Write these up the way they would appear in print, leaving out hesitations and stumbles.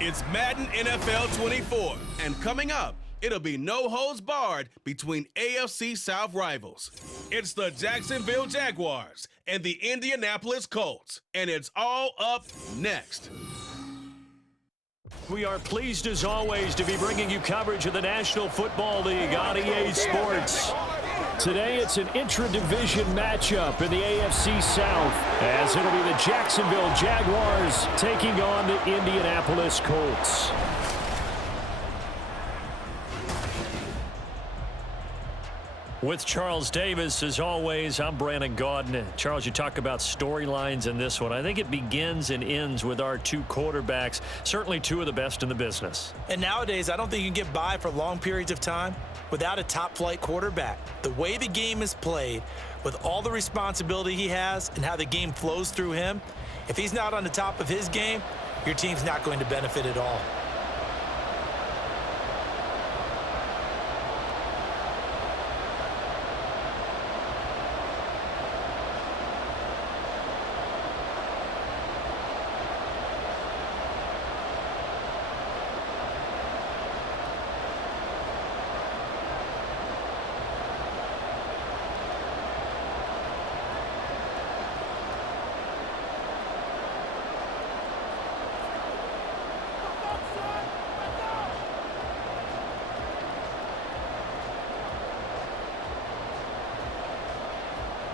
It's Madden NFL 24, and coming up, it'll be no holds barred between AFC South rivals. It's the Jacksonville Jaguars and the Indianapolis Colts, and it's all up next. We are pleased as always to be bringing you coverage of the National Football League on EA Sports. Today it's an intra-division matchup in the AFC South, as it'll be the Jacksonville Jaguars taking on the Indianapolis Colts. With Charles Davis, as always, I'm Brandon Gaudin. Charles, you talk about storylines in this one. I think it begins and ends with our two quarterbacks, certainly two of the best in the business. And nowadays, I don't think you can get by for long periods of time without a top-flight quarterback. The way the game is played, with all the responsibility he has and how the game flows through him, if he's not on the top of his game, your team's not going to benefit at all.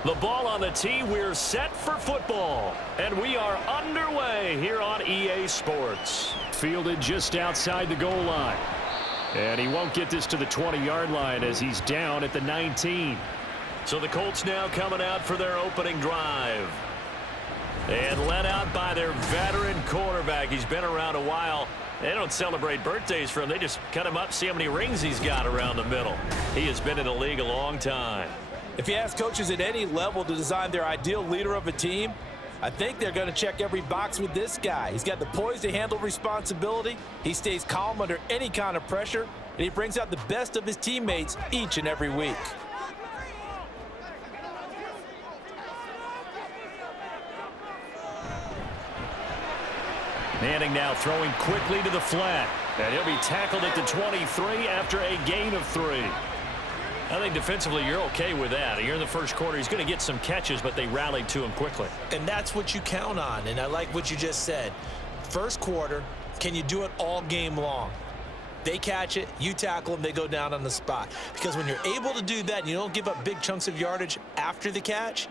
The ball on the tee, we're set for football. And we are underway here on EA Sports. Fielded just outside the goal line. And he won't get this to the 20-yard line as he's down at the 19. So the Colts now coming out for their opening drive. And led out by their veteran quarterback. He's been around a while. They don't celebrate birthdays for him. They just cut him up, see how many rings he's got around the middle. He has been in the league a long time. If you ask coaches at any level to design their ideal leader of a team, I think they're going to check every box with this guy. He's got the poise to handle responsibility. He stays calm under any kind of pressure, and he brings out the best of his teammates each and every week. Manning now throwing quickly to the flat, and he'll be tackled at the 23 after a gain of 3. I think defensively you're okay with that. You're in the first quarter. He's going to get some catches, but they rallied to him quickly. And that's what you count on, and I like what you just said. First quarter, can you do it all game long? They catch it, you tackle them, they go down on the spot. Because when you're able to do that and you don't give up big chunks of yardage after the catch,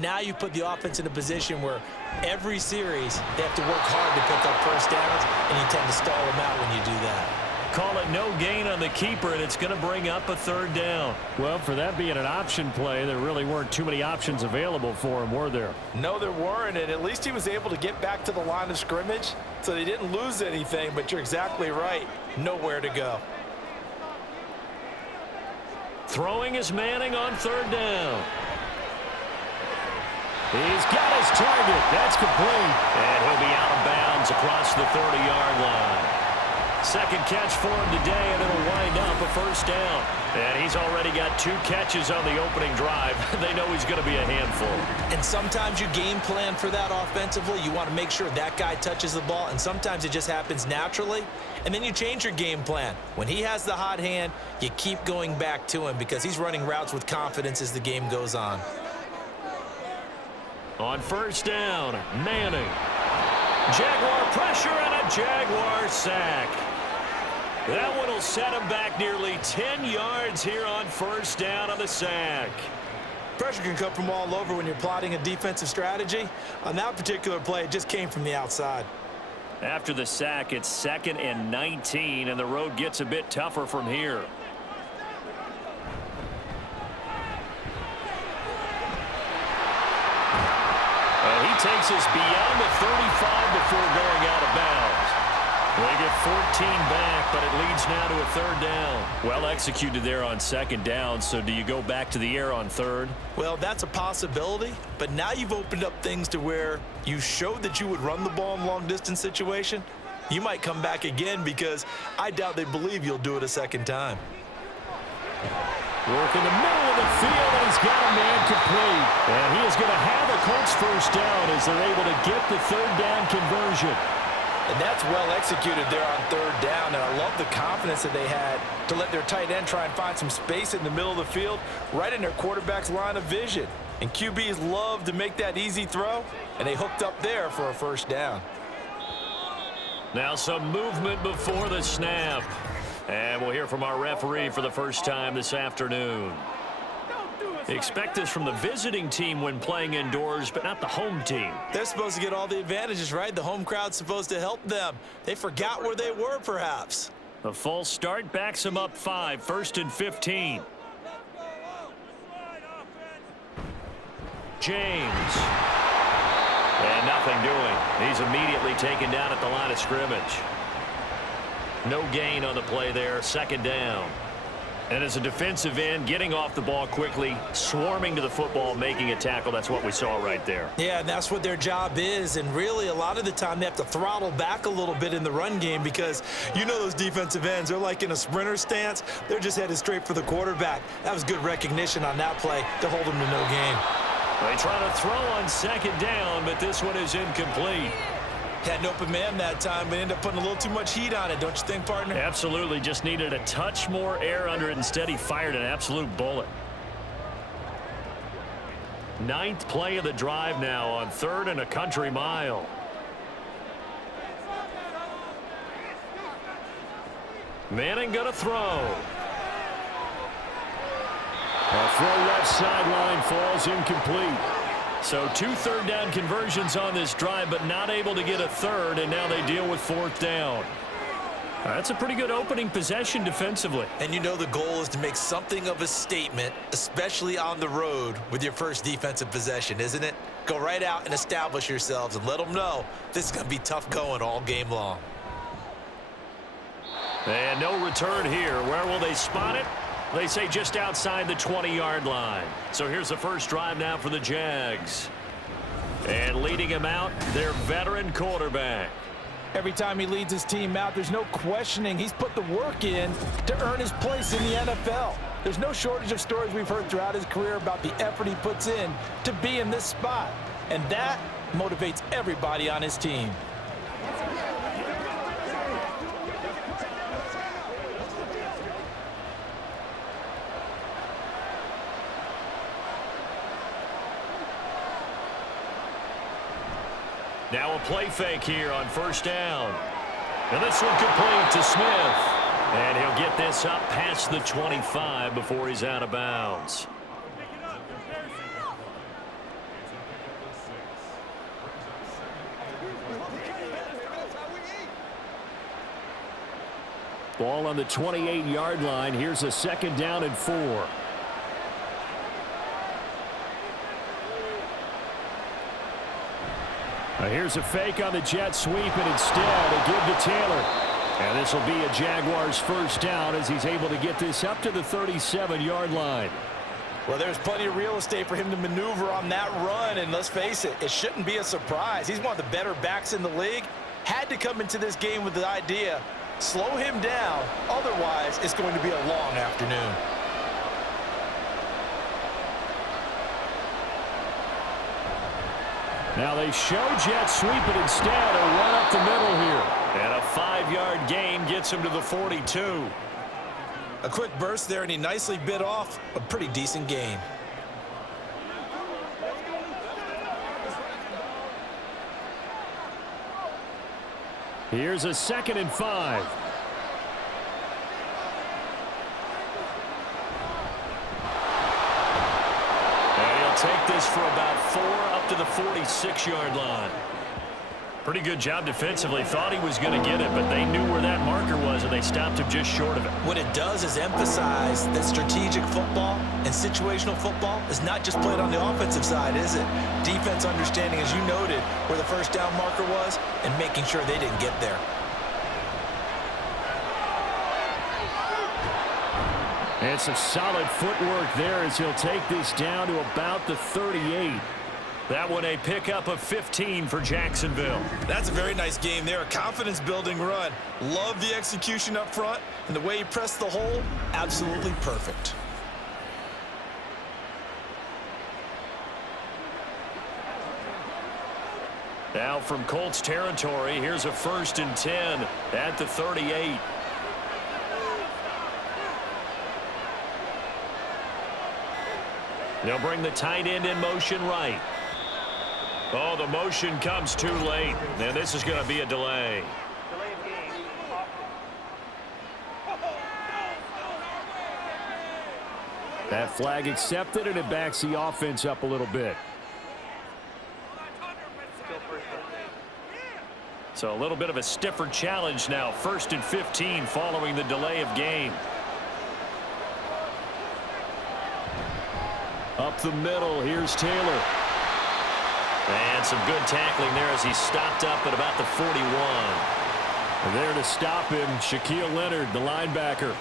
now you put the offense in a position where every series they have to work hard to pick up first downs, and you tend to stall them out when you do that. Call it no gain on the keeper, and it's going to bring up a third down. Well, for that being an option play, there really weren't too many options available for him, were there? No, there weren't, and at least he was able to get back to the line of scrimmage, so they didn't lose anything, but you're exactly right. Nowhere to go. Throwing is Manning on third down. He's got his target. That's complete. And he'll be out of bounds across the 30-yard line. Second catch for him today, and it'll wind up a first down. And he's already got 2 catches on the opening drive. They know he's going to be a handful. And sometimes you game plan for that offensively. You want to make sure that guy touches the ball, and sometimes it just happens naturally. And then you change your game plan. When he has the hot hand, you keep going back to him because he's running routes with confidence as the game goes on. On first down, Manning. Jaguar pressure and a Jaguar sack. That one will set him back nearly 10 yards here on first down on the sack. Pressure can come from all over when you're plotting a defensive strategy. On that particular play, it just came from the outside. After the sack, it's 2nd and 19, and the road gets a bit tougher from here. And he takes us beyond the 35 before going out of bounds. They get 14 back, but it leads now to a third down. Well executed there on second down, so do you go back to the air on third? Well, that's a possibility, but now you've opened up things to where you showed that you would run the ball in long-distance situation. You might come back again because I doubt they believe you'll do it a second time. Work in the middle of the field, and he's got a man complete. And he is going to have a Colts first down as they're able to get the third down conversion. And that's well executed there on third down. And I love the confidence that they had to let their tight end try and find some space in the middle of the field, right in their quarterback's line of vision. And QBs love to make that easy throw, and they hooked up there for a first down. Now some movement before the snap. And we'll hear from our referee for the first time this afternoon. Expect this from the visiting team when playing indoors, but not the home team. They're supposed to get all the advantages, right? The home crowd's supposed to help them. They forgot where they were, perhaps. The false start backs them up 5, 1st and 15. James. And nothing doing. He's immediately taken down at the line of scrimmage. No gain on the play there, second down. And as a defensive end, getting off the ball quickly, swarming to the football, making a tackle, that's what we saw right there. Yeah, and that's what their job is. And really, a lot of the time, they have to throttle back a little bit in the run game because you know those defensive ends, they're like in a sprinter stance. They're just headed straight for the quarterback. That was good recognition on that play to hold them to no gain. They try to throw on second down, but this one is incomplete. Had an open man that time, but ended up putting a little too much heat on it, don't you think, partner? Absolutely. Just needed a touch more air under it. Instead, he fired an absolute bullet. 9th play of the drive now on 3rd and a country mile. Manning going to throw. A throw left sideline falls incomplete. So 2 third down conversions on this drive, but not able to get a third, and now they deal with 4th down. That's a pretty good opening possession defensively. And you know the goal is to make something of a statement, especially on the road with your first defensive possession, isn't it? Go right out and establish yourselves and let them know this is going to be tough going all game long. And no return here. Where will they spot it? They say just outside the 20-yard line. So here's the first drive now for the Jags. And leading him out, their veteran quarterback. Every time he leads his team out, there's no questioning. He's put the work in to earn his place in the NFL. There's no shortage of stories we've heard throughout his career about the effort he puts in to be in this spot. And that motivates everybody on his team. Now a play fake here on first down. And this one complete to Smith. And he'll get this up past the 25 before he's out of bounds. Ball on the 28-yard line. Here's a 2nd down and 4. Here's a fake on the jet sweep, and instead a give to Taylor. And this will be a Jaguars first down as he's able to get this up to the 37-yard line. Well, there's plenty of real estate for him to maneuver on that run, and let's face it, it shouldn't be a surprise. He's one of the better backs in the league. Had to come into this game with the idea, slow him down, otherwise it's going to be a long afternoon. Now they show jet sweep, but instead a run up the middle here. And a 5-yard gain gets him to the 42. A quick burst there, and he nicely bit off a pretty decent gain. Here's a 2nd and 5. And he'll take this for about 4 up to the 46-yard line. Pretty good job defensively. Thought he was going to get it, but they knew where that marker was, and they stopped him just short of it. What it does is emphasize that strategic football and situational football is not just played on the offensive side, is it? Defense understanding, as you noted, where the first down marker was and making sure they didn't get there. And some solid footwork there as he'll take this down to about the 38. That one a pickup of 15 for Jacksonville. That's a very nice game there. A confidence-building run. Love the execution up front, and the way he pressed the hole, absolutely perfect. Now from Colts territory, here's a 1st and 10 at the 38. They'll bring the tight end in motion right. Oh, the motion comes too late, and this is going to be a delay. That flag accepted, and it backs the offense up a little bit. So a little bit of a stiffer challenge now. 1st and 15 following the delay of game. Up the middle, here's Taylor. And some good tackling there as he stopped up at about the 41. And there to stop him, Shaquille Leonard, the linebacker.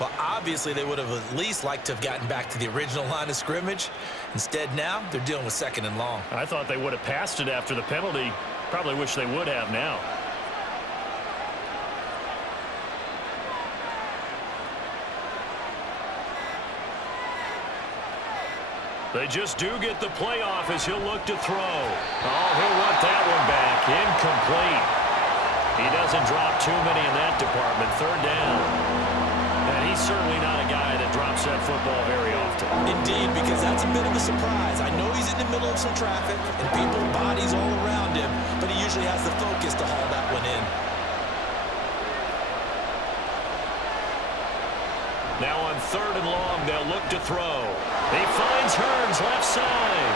Well, obviously they would have at least liked to have gotten back to the original line of scrimmage. Instead now, they're dealing with 2nd and long. I thought they would have passed it after the penalty. Probably wish they would have now. They just do get the play off as he'll look to throw. Oh, he'll want that one back. Incomplete. He doesn't drop too many in that department. 3rd down. And he's certainly not a guy that drops that football very often. Indeed, because that's a bit of a surprise. I know he's in the middle of some traffic and people, bodies all around him, but he usually has the focus to haul that one in. Now on 3rd and long, they'll look to throw. He finds Hearns left side.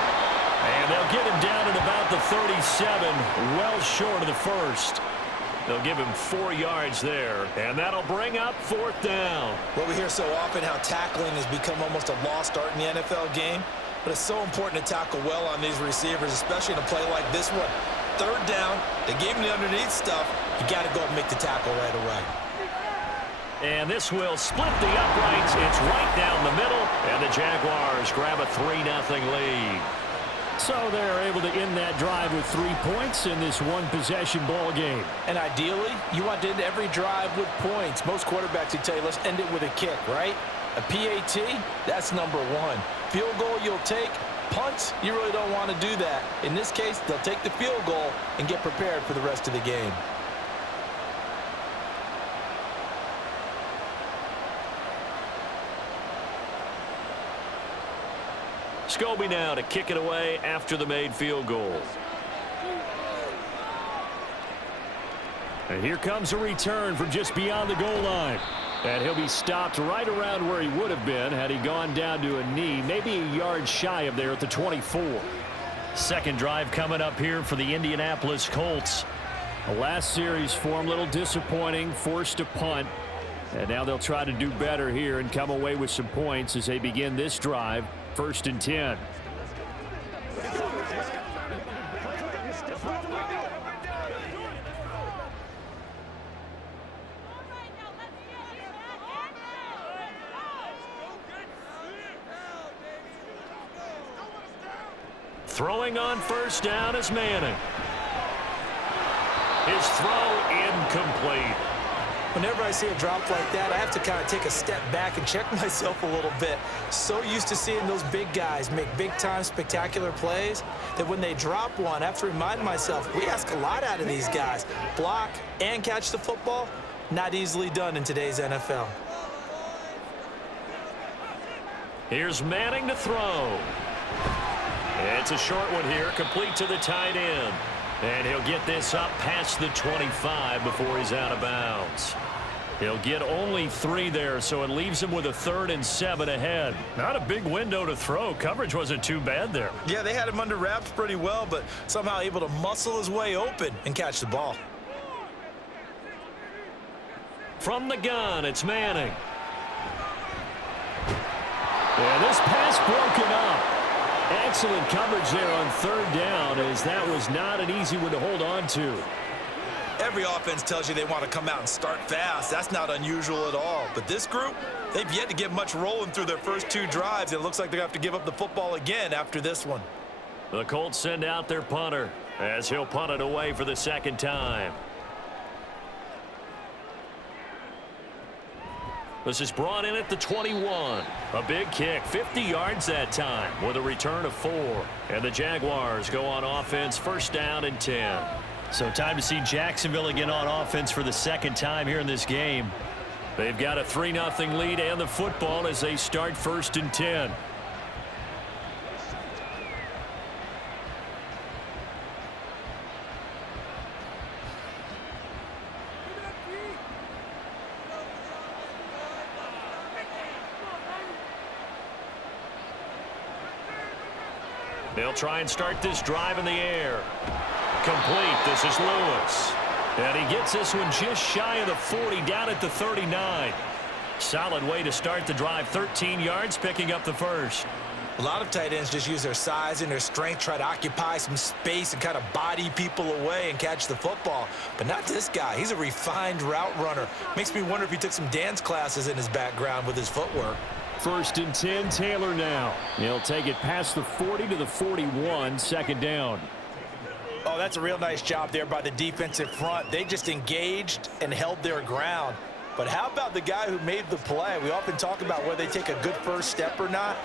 And they'll get him down at about the 37, well short of the 1st. They'll give him 4 yards there, and that'll bring up 4th down. Well, we hear so often how tackling has become almost a lost art in the NFL game, but it's so important to tackle well on these receivers, especially in a play like this one. 3rd down, they gave him the underneath stuff. You got to go and make the tackle right away. And this will split the uprights. It's right down the middle, and the Jaguars grab a 3-0 lead. So they're able to end that drive with 3 points in this one-possession ball game. And ideally, you want to end every drive with points. Most quarterbacks would tell you, let's end it with a kick, right? A PAT, that's number 1. Field goal you'll take. Punts, you really don't want to do that. In this case, they'll take the field goal and get prepared for the rest of the game. Scobie now to kick it away after the made field goal. And here comes a return from just beyond the goal line. And he'll be stopped right around where he would have been had he gone down to a knee, maybe a yard shy of there at the 24. 2nd drive coming up here for the Indianapolis Colts. The last series for him, a little disappointing, forced a punt. And now they'll try to do better here and come away with some points as they begin this drive. 1st and 10. Throwing on 1st down is Manning. His throw incomplete. Whenever I see a drop like that, I have to kind of take a step back and check myself a little bit. So used to seeing those big guys make big-time spectacular plays that when they drop one, I have to remind myself, we ask a lot out of these guys. Block and catch the football, not easily done in today's NFL. Here's Manning to throw. It's a short one here, complete to the tight end. And he'll get this up past the 25 before he's out of bounds. He'll get only 3 there, so it leaves him with a 3rd and 7 ahead. Not a big window to throw. Coverage wasn't too bad there. Yeah, they had him under wraps pretty well, but somehow able to muscle his way open and catch the ball. From the gun, it's Manning. And this pass broken up. Excellent coverage there on 3rd down, as that was not an easy one to hold on to. Every offense tells you they want to come out and start fast. That's not unusual at all. But this group, they've yet to get much rolling through their first 2 drives. It looks like they have to give up the football again after this one. The Colts send out their punter as he'll punt it away for the 2nd time. This is brought in at the 21. A big kick, 50 yards that time with a return of 4. And the Jaguars go on offense, first down and 10. So time to see Jacksonville again on offense for the second time here in this game. They've got a 3-0 lead and the football as they start first and 10. They'll try and start this drive in the air. Complete. This is Lewis. And he gets this one just shy of the 40, down at the 39. Solid way to start the drive. 13 yards, picking up the first. A lot of tight ends just use their size and their strength, try to occupy some space and kind of body people away and catch the football. But not this guy. He's a refined route runner. Makes me wonder if he took some dance classes in his background with his footwork. First and 10, Taylor now. He'll take it past the 40 to the 41, second down. Oh, that's a real nice job there by the defensive front. They just engaged and held their ground. But how about the guy who made the play? We often talk about whether they take a good first step or not.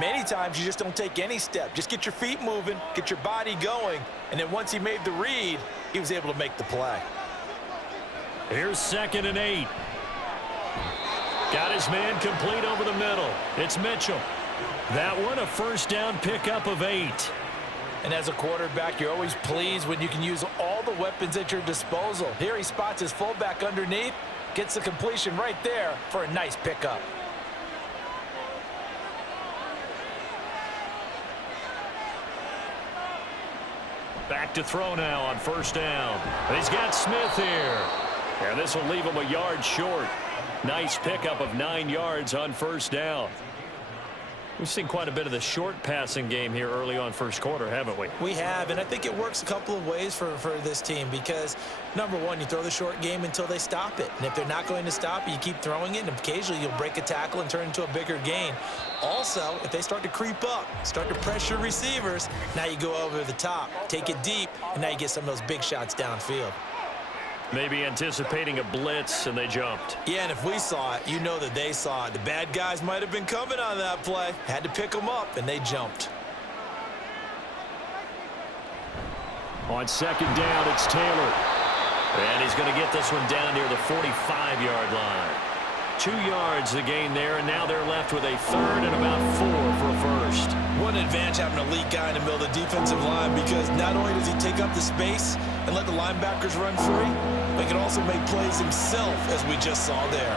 Many times you just don't take any step. Just get your feet moving, get your body going, and then once he made the read, he was able to make the play. Here's second and 8. Got his man complete over the middle. It's Mitchell. That one a first down pickup of 8. And as a quarterback, you're always pleased when you can use all the weapons at your disposal. Here he spots his fullback underneath, gets the completion right there for a nice pickup. Back to throw now on first down. He's got Smith here. And this will leave him a yard short. Nice pickup of 9 yards on first down. We've seen quite a bit of the short passing game here early on first quarter, haven't we? We have, and I think it works a couple of ways for this team because, number one, you throw the short game until they stop it. And if they're not going to stop it, you keep throwing it, and occasionally you'll break a tackle and turn it into a bigger gain. Also, if they start to creep up, start to pressure receivers, now you go over the top, take it deep, and now you get some of those big shots downfield. Maybe anticipating a blitz, and they jumped. Yeah, and if we saw it, you know that they saw it. The bad guys might have been coming on that play. Had to pick them up, and they jumped. On second down, it's Taylor. And he's going to get this one down near the 45-yard line. 2 yards the gain there, and now they're left with a third and about 4 for a first. What an advantage having an elite guy in the middle of the defensive line because not only does he take up the space and let the linebackers run free, but he can also make plays himself, as we just saw there.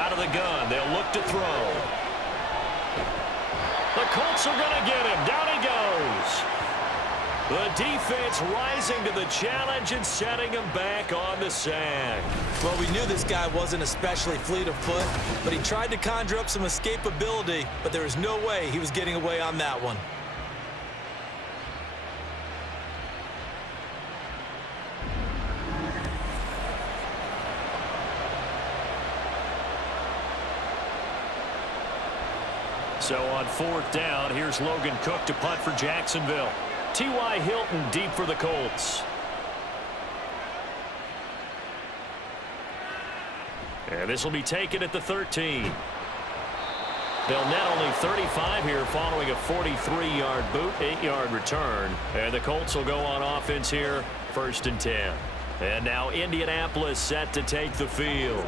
Out of the gun, they'll look to throw. The Colts are going to get him. Down he goes. The defense rising to the challenge and setting him back on the sack. Well, we knew this guy wasn't especially fleet of foot, but he tried to conjure up some escapability, but there was no way he was getting away on that one. So on fourth down, here's Logan Cook to punt for Jacksonville. T.Y. Hilton deep for the Colts. And this will be taken at the 13. They'll net only 35 here following a 43-yard boot, 8-yard return. And the Colts will go on offense here, first and 10. And now Indianapolis set to take the field.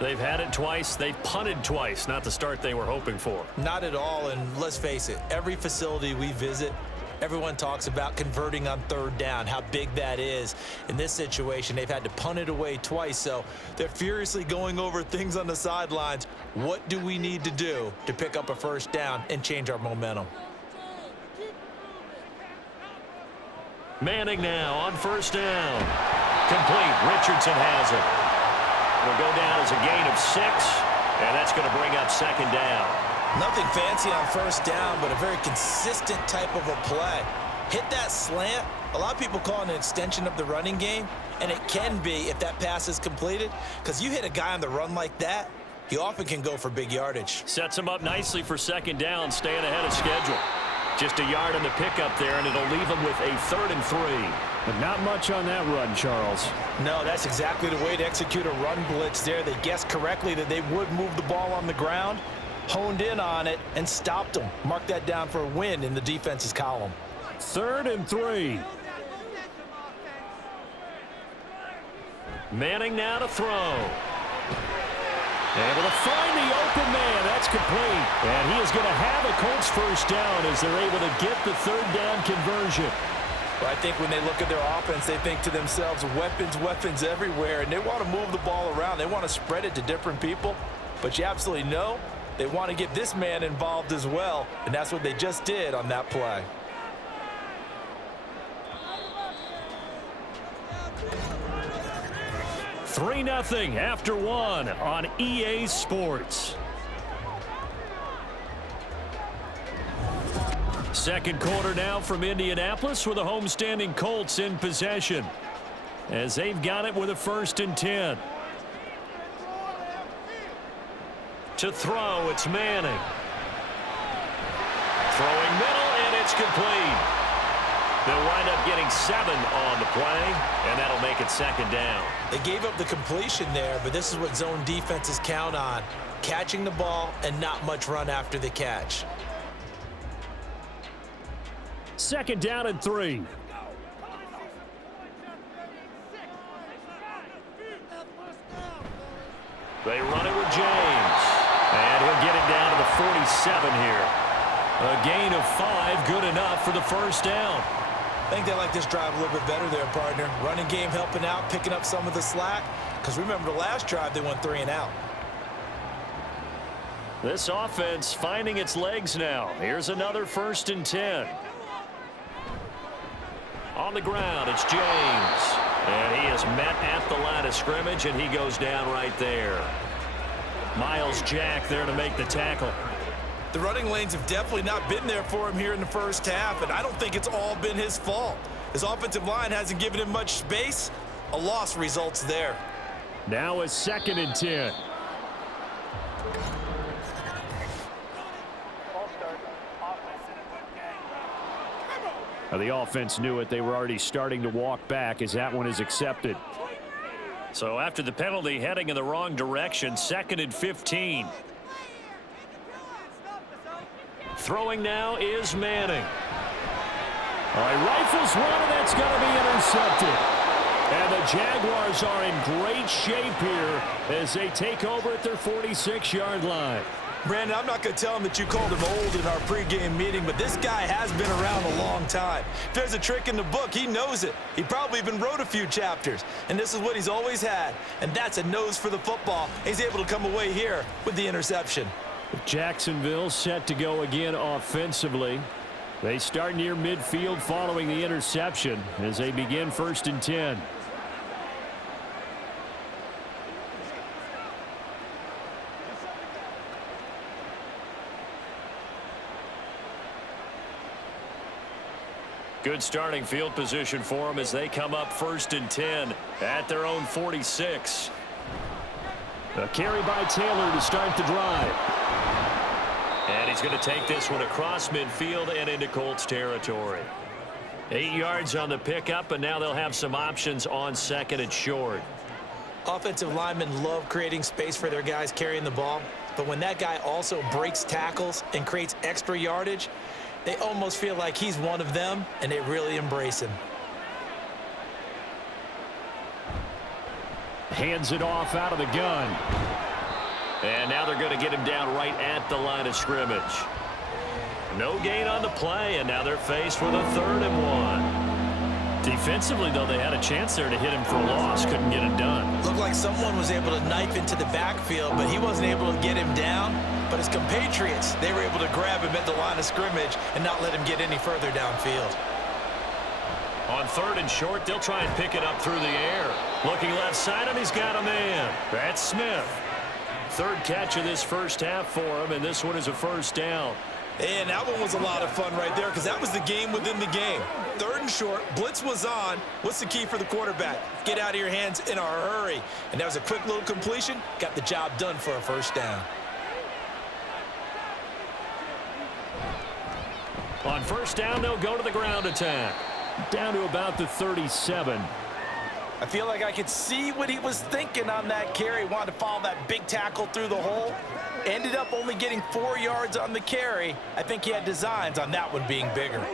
They've had it twice. They've punted twice. Not the start they were hoping for. Not at all, and let's face it, every facility we visit, everyone talks about converting on third down, how big that is. In this situation, they've had to punt it away twice, so they're furiously going over things on the sidelines. What do we need to do to pick up a first down and change our momentum? Manning now on first down. Complete. Richardson has it. It'll go down as a gain of 6, and that's going to bring up second down. Nothing fancy on first down, but a very consistent type of a play. Hit that slant. A lot of people call it an extension of the running game, and it can be if that pass is completed, because you hit a guy on the run like that, he often can go for big yardage. Sets him up nicely for second down, staying ahead of schedule. Just a yard on the pickup there, and it'll leave them with a 3rd and 3. But not much on that run, Charles. No, that's exactly the way to execute a run blitz there. They guessed correctly that they would move the ball on the ground, honed in on it, and stopped them. Mark that down for a win in the defense's column. 3rd and 3. Manning now to throw. Able to find the open man. That's complete. And he is going to have a Colts first down as they're able to get the 3rd down conversion. Well, I think when they look at their offense, they think to themselves, weapons, weapons everywhere, and they want to move the ball around. They want to spread it to different people. But you absolutely know they want to get this man involved as well, and that's what they just did on that play. Three 3-0 after 1 on EA Sports. Second quarter now from Indianapolis with the homestanding Colts in possession as they've got it with a 1st and 10. To throw, it's Manning. Throwing middle, and it's complete. They'll wind up getting 7 on the play, and that'll make it 2nd down. They gave up the completion there, but this is what zone defenses count on. Catching the ball and not much run after the catch. 2nd down and 3. They run it with James. And he'll get it down to the 47 here. A gain of 5, good enough for the 1st down. I think they like this drive a little bit better there, partner. Running game helping out, picking up some of the slack. Because remember the last drive, they went 3 and out. This offense finding its legs now. Here's another 1st and 10. On the ground, it's James. And he is met at the line of scrimmage, and he goes down right there. Miles Jack there to make the tackle. The running lanes have definitely not been there for him here in the first half, and I don't think it's all been his fault. His offensive line hasn't given him much space. A loss results there. Now a 2nd and 10. The offense knew it. They were already starting to walk back as that one is accepted. So after the penalty, heading in the wrong direction, 2nd and 15. Throwing now is Manning. All right, rifles one, and that's going to be intercepted. And the Jaguars are in great shape here as they take over at their 46-yard line. Brandon, I'm not going to tell him that you called him old in our pregame meeting, but this guy has been around a long time. If there's a trick in the book, he knows it. He probably even wrote a few chapters, and this is what he's always had, and that's a nose for the football. He's able to come away here with the interception. Jacksonville set to go again offensively. They start near midfield following the interception as they begin 1st and 10. Good starting field position for them as they come up 1st and 10 at their own 46. A carry by Taylor to start the drive. And he's going to take this one across midfield and into Colts territory. 8 yards on the pickup, and now they'll have some options on 2nd and short. Offensive linemen love creating space for their guys carrying the ball, but when that guy also breaks tackles and creates extra yardage, they almost feel like he's one of them, and they really embrace him. Hands it off out of the gun. And now they're going to get him down right at the line of scrimmage. No gain on the play, and now they're faced with a 3rd and 1. Defensively, though, they had a chance there to hit him for a loss. Couldn't get it done. Looked like someone was able to knife into the backfield, but he wasn't able to get him down. But his compatriots, they were able to grab him at the line of scrimmage and not let him get any further downfield. On 3rd and short, they'll try and pick it up through the air. Looking left side, and he's got a man. That's Smith. 3rd catch of this first half for him, and this one is a 1st down. And that one was a lot of fun right there because that was the game within the game. 3rd and short, blitz was on. What's the key for the quarterback? Get out of your hands in a hurry. And that was a quick little completion. Got the job done for a 1st down. On first down, they'll go to the ground attack. Down to about the 37. I feel like I could see what he was thinking on that carry. Wanted to follow that big tackle through the hole. Ended up only getting 4 yards on the carry. I think he had designs on that one being bigger.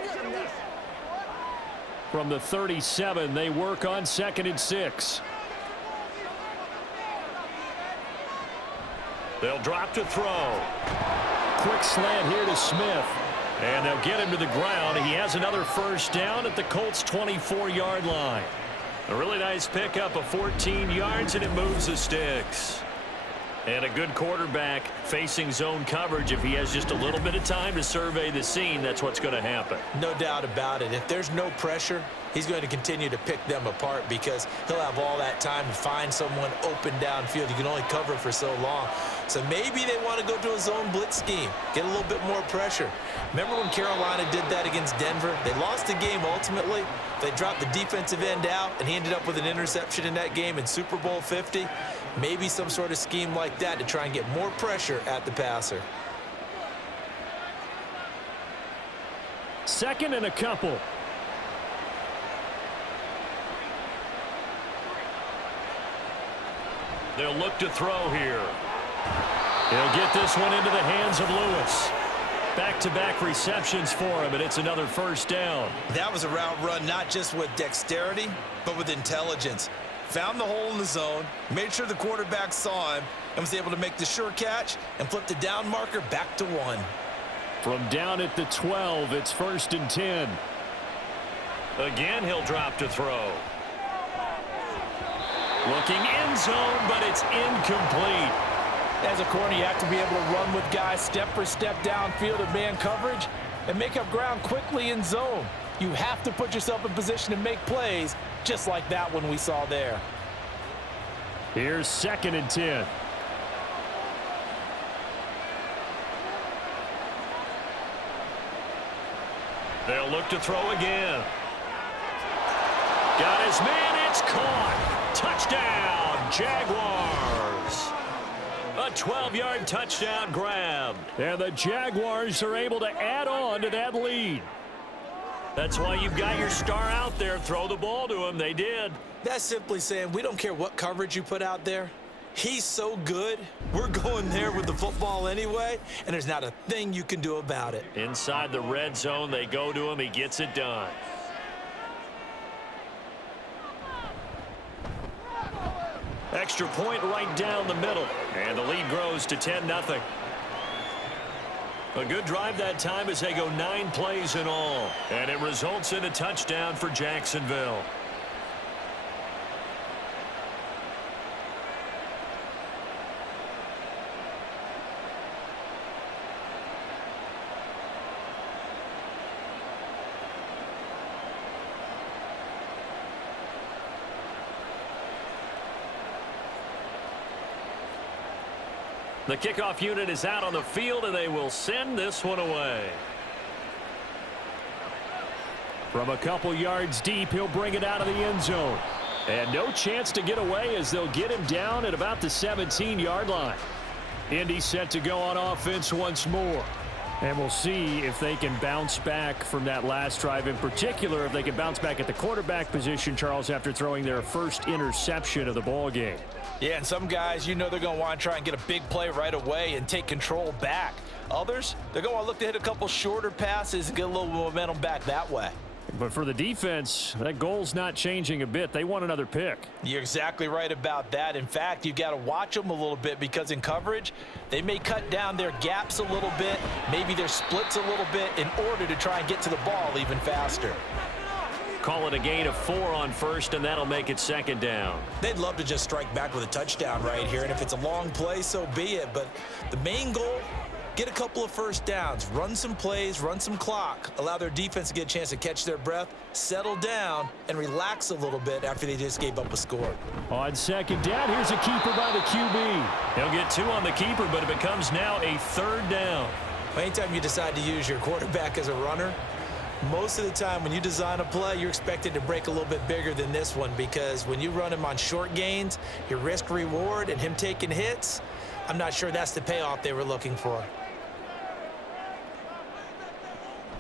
From the 37, they work on 2nd and 6. They'll drop to throw. Quick slant here to Smith. And they'll get him to the ground. He has another first down at the Colts' 24-yard line. A really nice pickup of 14 yards, and it moves the sticks. And a good quarterback facing zone coverage. If he has just a little bit of time to survey the scene, that's what's going to happen. No doubt about it. If there's no pressure, he's going to continue to pick them apart because he'll have all that time to find someone open downfield. You can only cover for so long. So maybe they want to go to a zone blitz scheme, get a little bit more pressure. Remember when Carolina did that against Denver? They lost the game ultimately. They dropped the defensive end out, and he ended up with an interception in that game in Super Bowl 50. Maybe some sort of scheme like that to try and get more pressure at the passer. 2nd and a couple. They'll look to throw here. He'll get this one into the hands of Lewis. Back-to-back receptions for him, and it's another first down. That was a route run not just with dexterity, but with intelligence. Found the hole in the zone, made sure the quarterback saw him, and was able to make the sure catch and flip the down marker back to 1. From down at the 12, it's 1st and 10. Again, he'll drop to throw. Looking end zone, but it's incomplete. As a corner, you have to be able to run with guys step for step downfield in man coverage and make up ground quickly in zone. You have to put yourself in position to make plays, just like that one we saw there. Here's 2nd and 10. They'll look to throw again. Got his man, it's caught. Touchdown, Jaguars. A 12-yard touchdown grab. And the Jaguars are able to add on to that lead. That's why you've got your star out there. Throw the ball to him. They did. That's simply saying we don't care what coverage you put out there. He's so good. We're going there with the football anyway, and there's not a thing you can do about it. Inside the red zone, they go to him. He gets it done. Extra point right down the middle. And the lead grows to 10-0. A good drive that time as they go 9 plays in all. And it results in a touchdown for Jacksonville. The kickoff unit is out on the field, and they will send this one away. From a couple yards deep, he'll bring it out of the end zone. And no chance to get away as they'll get him down at about the 17-yard line. Indy set to go on offense once more. And we'll see if they can bounce back from that last drive. In particular, if they can bounce back at the quarterback position, Charles, after throwing their first interception of the ball game. Yeah, and some guys, you know they're going to want to try and get a big play right away and take control back. Others, they're going to look to hit a couple shorter passes and get a little momentum back that way. But for the defense, that goal's not changing a bit. They want another pick. You're exactly right about that. In fact, you've got to watch them a little bit because in coverage, they may cut down their gaps a little bit, maybe their splits a little bit in order to try and get to the ball even faster. Call it a gain of 4 on first, and that'll make it 2nd down. They'd love to just strike back with a touchdown right here, and if it's a long play, so be it. But the main goal, get a couple of first downs, run some plays, run some clock, allow their defense to get a chance to catch their breath, settle down, and relax a little bit after they just gave up a score. On 2nd down, here's a keeper by the QB. He'll get 2 on the keeper, but it becomes now a 3rd down. Anytime you decide to use your quarterback as a runner, most of the time when you design a play, you're expected to break a little bit bigger than this one because when you run him on short gains, your risk-reward and him taking hits, I'm not sure that's the payoff they were looking for.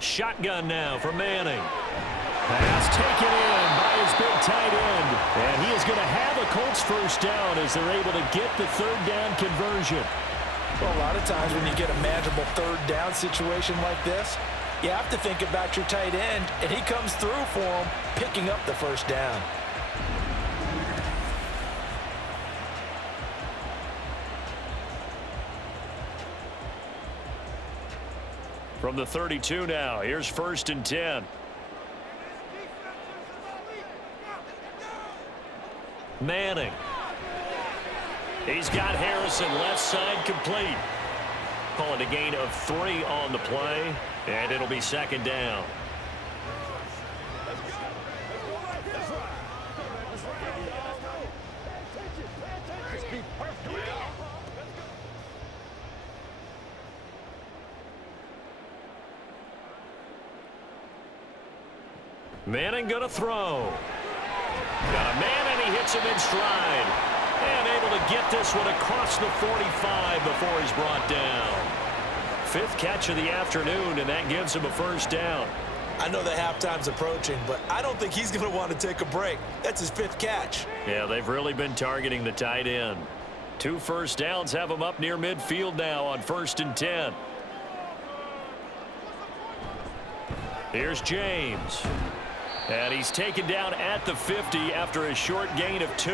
Shotgun now for Manning. Pass taken in by his big tight end. And he is going to have a Colts first down as they're able to get the third down conversion. Well, a lot of times when you get a manageable third down situation like this, you have to think about your tight end, and he comes through for him, picking up the first down. From the 32 now, here's 1st and 10. Manning. He's got Harrison left side complete. Call it a gain of 3 on the play, and it'll be 2nd down. Manning gonna throw. Got a man, and he hits him in stride. And able to get this one across the 45 before he's brought down. 5th catch of the afternoon, and that gives him a first down. I know the halftime's approaching, but I don't think he's going to want to take a break. That's his 5th catch. Yeah, they've really been targeting the tight end. 2 first downs have him up near midfield now on 1st and 10. Here's James. And he's taken down at the 50 after a short gain of 2.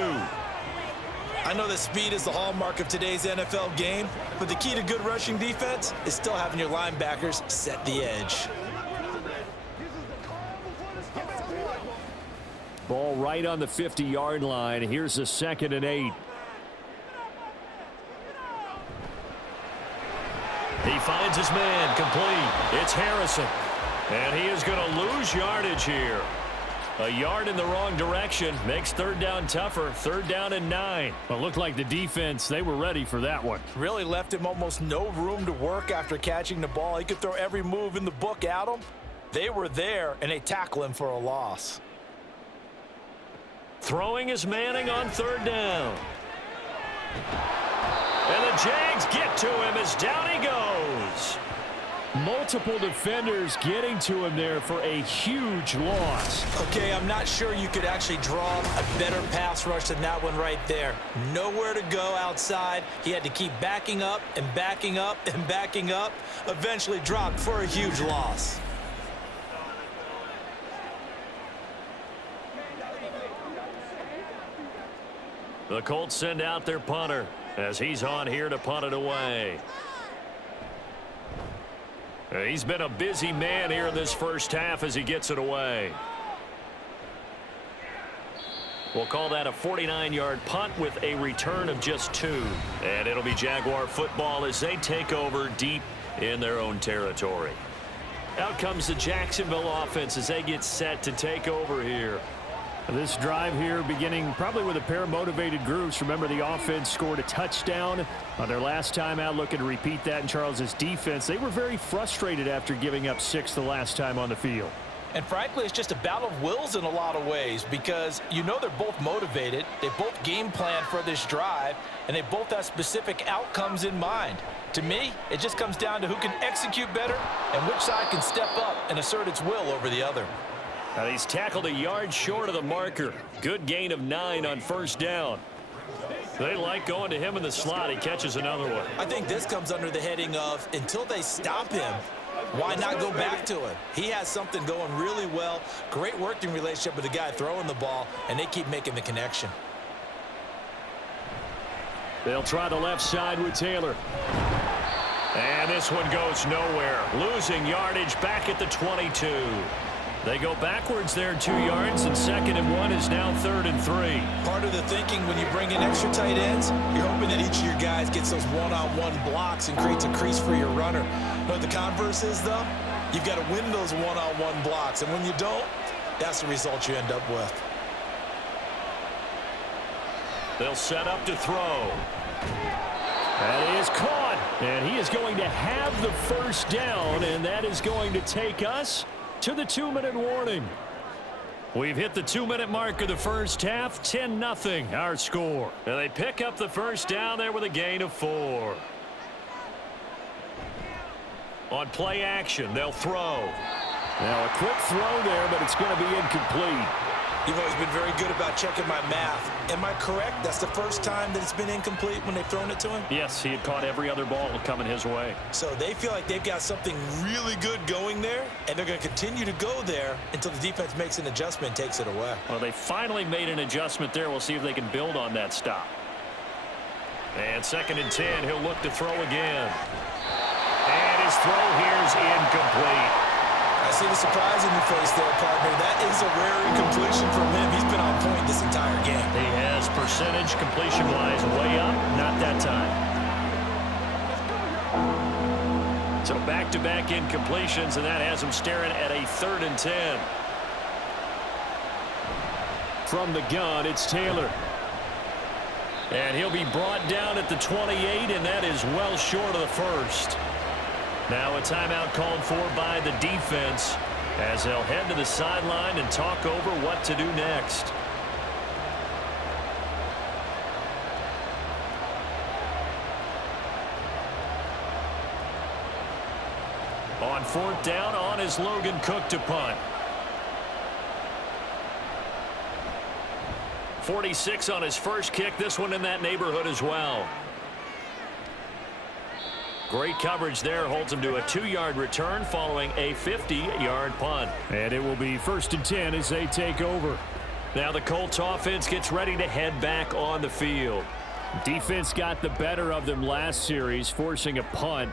I know that speed is the hallmark of today's NFL game, but the key to good rushing defense is still having your linebackers set the edge. Ball right on the 50-yard line. Here's a 2nd and 8. He finds his man complete. It's Harrison. And he is going to lose yardage here. A yard in the wrong direction makes 3rd down tougher. 3rd down and 9. Well, looked like the defense, they were ready for that one. Really left him almost no room to work after catching the ball. He could throw every move in the book at him. They were there, and they tackle him for a loss. Throwing is Manning on 3rd down. And the Jags get to him as down he goes. Multiple defenders getting to him there for a huge loss. Okay, I'm not sure you could actually draw a better pass rush than that one right there. Nowhere to go outside. He had to keep backing up and backing up and backing up. Eventually dropped for a huge loss. The Colts send out their punter as he's on here to punt it away. He's been a busy man here in this first half as he gets it away. We'll call that a 49-yard punt with a return of just 2. And it'll be Jaguar football as they take over deep in their own territory. Out comes the Jacksonville offense as they get set to take over here. This drive here beginning probably with a pair of motivated groups. Remember, the offense scored a touchdown on their last time out, looking to repeat that in Charles's defense. They were very frustrated after giving up 6 the last time on the field. And frankly, it's just a battle of wills in a lot of ways because you know they're both motivated. They both game plan for this drive, and they both have specific outcomes in mind. To me, it just comes down to who can execute better and which side can step up and assert its will over the other. And he's tackled a yard short of the marker. Good gain of 9 on 1st down. They like going to him in the slot. He catches another one. I think this comes under the heading of until they stop him, why not go back to him? He has something going really well. Great working relationship with the guy throwing the ball, and they keep making the connection. They'll try the left side with Taylor. And this one goes nowhere. Losing yardage back at the 22. They go backwards there 2 yards, and 2nd and 1 is now 3rd and 3. Part of the thinking when you bring in extra tight ends, you're hoping that each of your guys gets those one-on-one blocks and creates a crease for your runner. You know what the converse is, though? You've got to win those one-on-one blocks, and when you don't, that's the result you end up with. They'll set up to throw. That is caught, and he is going to have the first down, and that is going to take us to the 2-minute warning. We've hit the 2-minute mark of the first half. 10-0 our score. And they pick up the first down there with a gain of 4. On play action, they'll throw. Now a quick throw there, but it's going to be incomplete. You've always been very good about checking my math. Am I correct? That's the first time that it's been incomplete when they've thrown it to him? Yes, he had caught every other ball coming his way. So they feel like they've got something really good going there, and they're going to continue to go there until the defense makes an adjustment and takes it away. Well, they finally made an adjustment there. We'll see if they can build on that stop. And 2nd and 10, he'll look to throw again. And his throw here is incomplete. I see the surprise in your face there, partner. That is a rare incompletion from him. He's been on point this entire game. He has percentage completion-wise way up. Not that time. So back-to-back incompletions, and that has him staring at a 3rd and 10. From the gun, it's Taylor. And he'll be brought down at the 28, and that is well short of the first. Now a timeout called for by the defense as they'll head to the sideline and talk over what to do next. On 4th down, on is Logan Cook to punt. 46 on his first kick. This one in that neighborhood as well. Great coverage there. Holds him to a 2-yard return following a 50-yard punt. And it will be 1st and 10 as they take over. Now the Colts offense gets ready to head back on the field. Defense got the better of them last series, forcing a punt.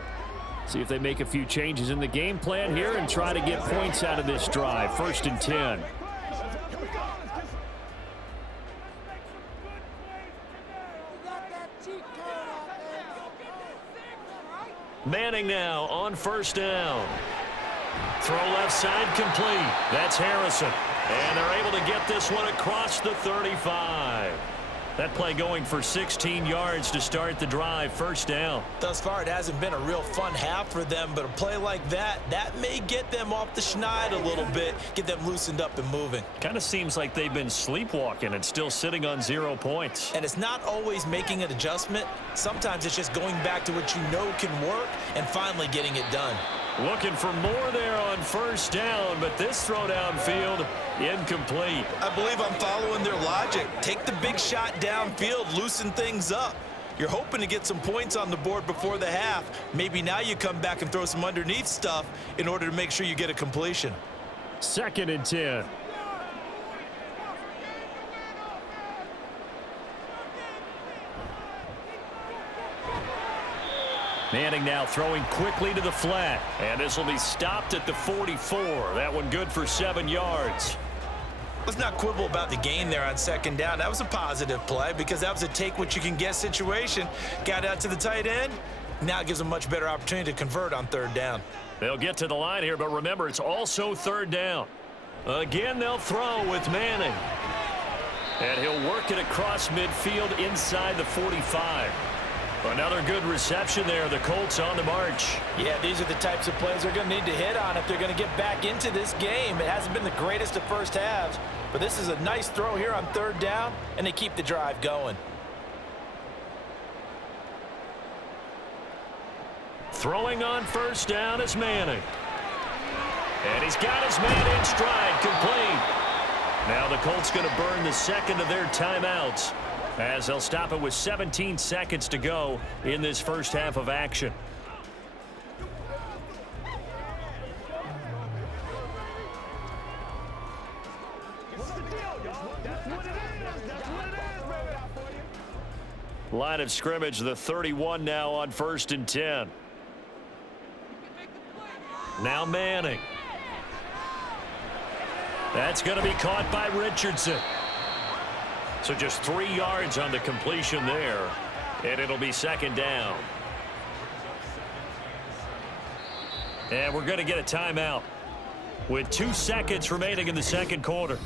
See if they make a few changes in the game plan here and try to get points out of this drive. 1st and 10. Manning now on 1st down. Throw left side complete. That's Harrison. And they're able to get this one across the 35. That play going for 16 yards to start the drive. 1st down. Thus far, it hasn't been a real fun half for them, but a play like that may get them off the schneid a little bit, get them loosened up and moving. Kind of seems like they've been sleepwalking and still sitting on 0 points. And it's not always making an adjustment. Sometimes it's just going back to what you know can work and finally getting it done. Looking for more there on 1st down, but this throw downfield incomplete. I believe I'm following their logic. Take the big shot downfield, loosen things up. You're hoping to get some points on the board before the half. Maybe now you come back and throw some underneath stuff in order to make sure you get a completion. 2nd and 10. Manning now throwing quickly to the flat. And this will be stopped at the 44. That one good for 7 yards. Let's not quibble about the gain there on 2nd down. That was a positive play because that was a take-what-you-can-get situation. Got out to the tight end. Now it gives them a much better opportunity to convert on 3rd down. They'll get to the line here, but remember, it's also 3rd down. Again, they'll throw with Manning. And he'll work it across midfield inside the 45. Another good reception there. The Colts on the march. Yeah, these are the types of plays they're going to need to hit on if they're going to get back into this game. It hasn't been the greatest of first halves, but this is a nice throw here on 3rd down, and they keep the drive going. Throwing on 1st down is Manning. And he's got his man in stride, complete. Now the Colts going to burn the 2nd of their timeouts, as they'll stop it with 17 seconds to go in this first half of action. Line of scrimmage, the 31 now on 1st and 10. Now Manning. That's going to be caught by Richardson. So just 3 yards on the completion there, and it'll be 2nd down. And we're going to get a timeout with 2 seconds remaining in the 2nd quarter.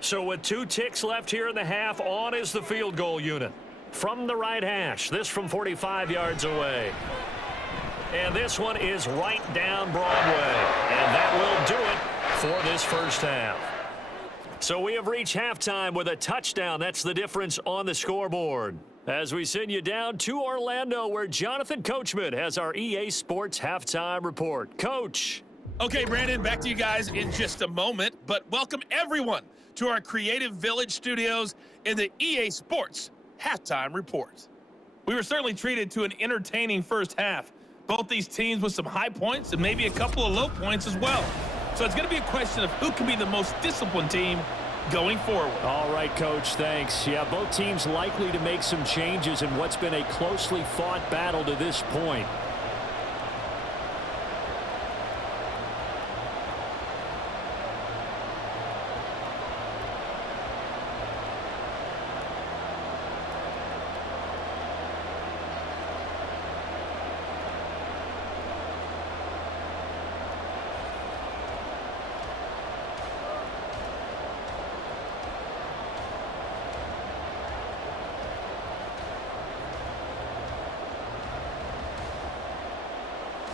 So with 2 ticks left here in the half, on is the field goal unit. from the right hash. This from 45 yards away. And this one is right down Broadway. And that will do it for this first half. So we have reached halftime with a touchdown. That's the difference on the scoreboard. As we send you down to Orlando, where Jonathan Coachman has our EA Sports halftime report. Coach. Okay, Brandon, back to you guys in just a moment. But welcome everyone to our Creative Village studios in the EA Sports halftime report. We were certainly treated to an entertaining first half. Both these teams with some high points and maybe a couple of low points as well. So it's going to be a question of who can be the most disciplined team going forward. All right, Coach, thanks. Yeah, both teams likely to make some changes in what's been a closely fought battle to this point.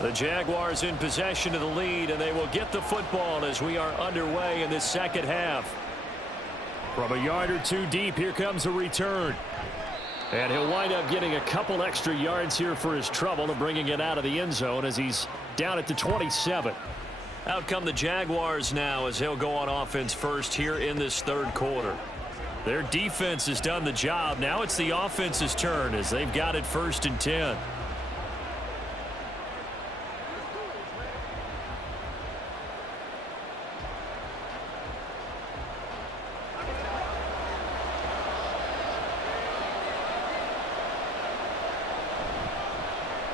The Jaguars in possession of the lead, and they will get the football as we are underway in this second half. From a yard or two deep, here comes a return. And he'll wind up getting a couple extra yards here for his trouble and bringing it out of the end zone as he's down at the 27. Out come the Jaguars now as he'll go on offense first here in this third quarter. Their defense has done the job. Now it's the offense's turn as they've got it 1st and 10.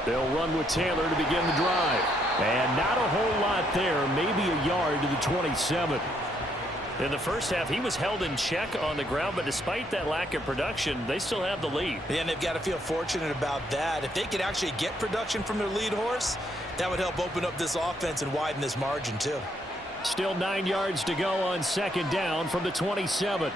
They'll run with Taylor to begin the drive. And not a whole lot there, maybe a yard to the 27. In the first half, he was held in check on the ground, but despite that lack of production, they still have the lead. Yeah, and they've got to feel fortunate about that. If they could actually get production from their lead horse, that would help open up this offense and widen this margin too. Still 9 yards to go on 2nd down from the 27.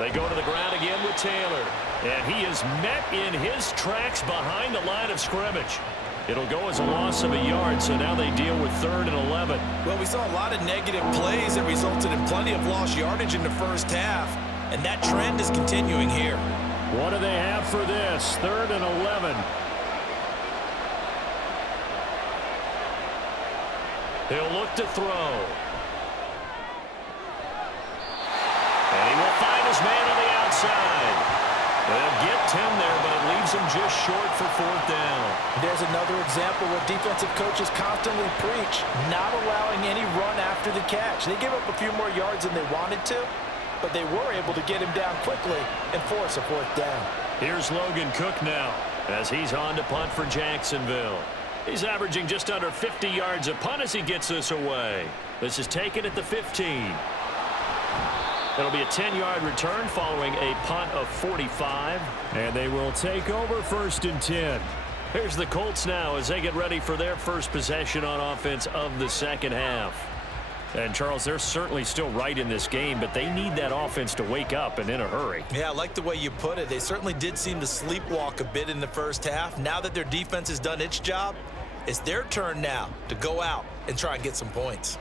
They go to the ground again with Taylor. And he is met in his tracks behind the line of scrimmage. It'll go as a loss of a yard, so now they deal with 3rd and 11. Well, we saw a lot of negative plays that resulted in plenty of lost yardage in the first half, and that trend is continuing here. What do they have for this? 3rd and 11. He'll look to throw. And he will find his man on the outside. They'll get 10 there, but it leaves him just short for 4th down. There's another example where defensive coaches constantly preach not allowing any run after the catch. They gave up a few more yards than they wanted to, but they were able to get him down quickly and force a 4th down. Here's Logan Cook now as he's on to punt for Jacksonville. He's averaging just under 50 yards a punt as he gets this away. This is taken at the 15. It'll be a 10-yard return following a punt of 45. And they will take over 1st and 10. Here's the Colts now as they get ready for their first possession on offense of the second half. And, Charles, they're certainly still right in this game, but they need that offense to wake up and in a hurry. Yeah, I like the way you put it. They certainly did seem to sleepwalk a bit in the first half. Now that their defense has done its job, it's their turn now to go out and try and get some points.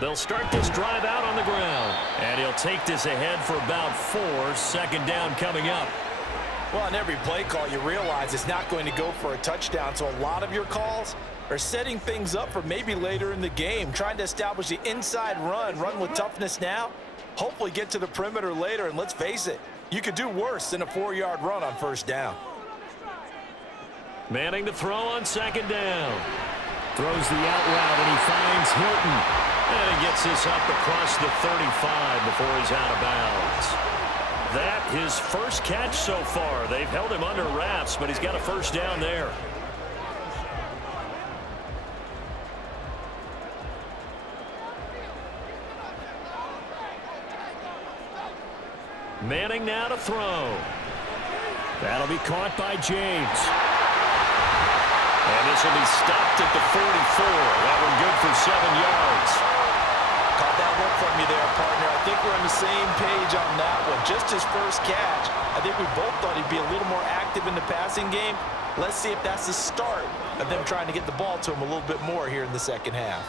They'll start this drive out on the ground. And he'll take this ahead for about 4. 2nd down coming up. Well, on every play call, you realize it's not going to go for a touchdown. So a lot of your calls are setting things up for maybe later in the game, trying to establish the inside run with toughness now, hopefully get to the perimeter later. And let's face it, you could do worse than a 4-yard run on 1st down. Manning to throw on 2nd down. Throws the out route, and he finds Hilton. And he gets this up across the 35 before he's out of bounds. That his first catch so far. They've held him under wraps, but he's got a 1st down there. Manning now to throw. That'll be caught by James. And this will be stopped at the 44. That one good for 7 yards. Caught that look from you there, partner. I think we're on the same page on that one. Just his first catch. I think we both thought he'd be a little more active in the passing game. Let's see if that's the start of them trying to get the ball to him a little bit more here in the second half.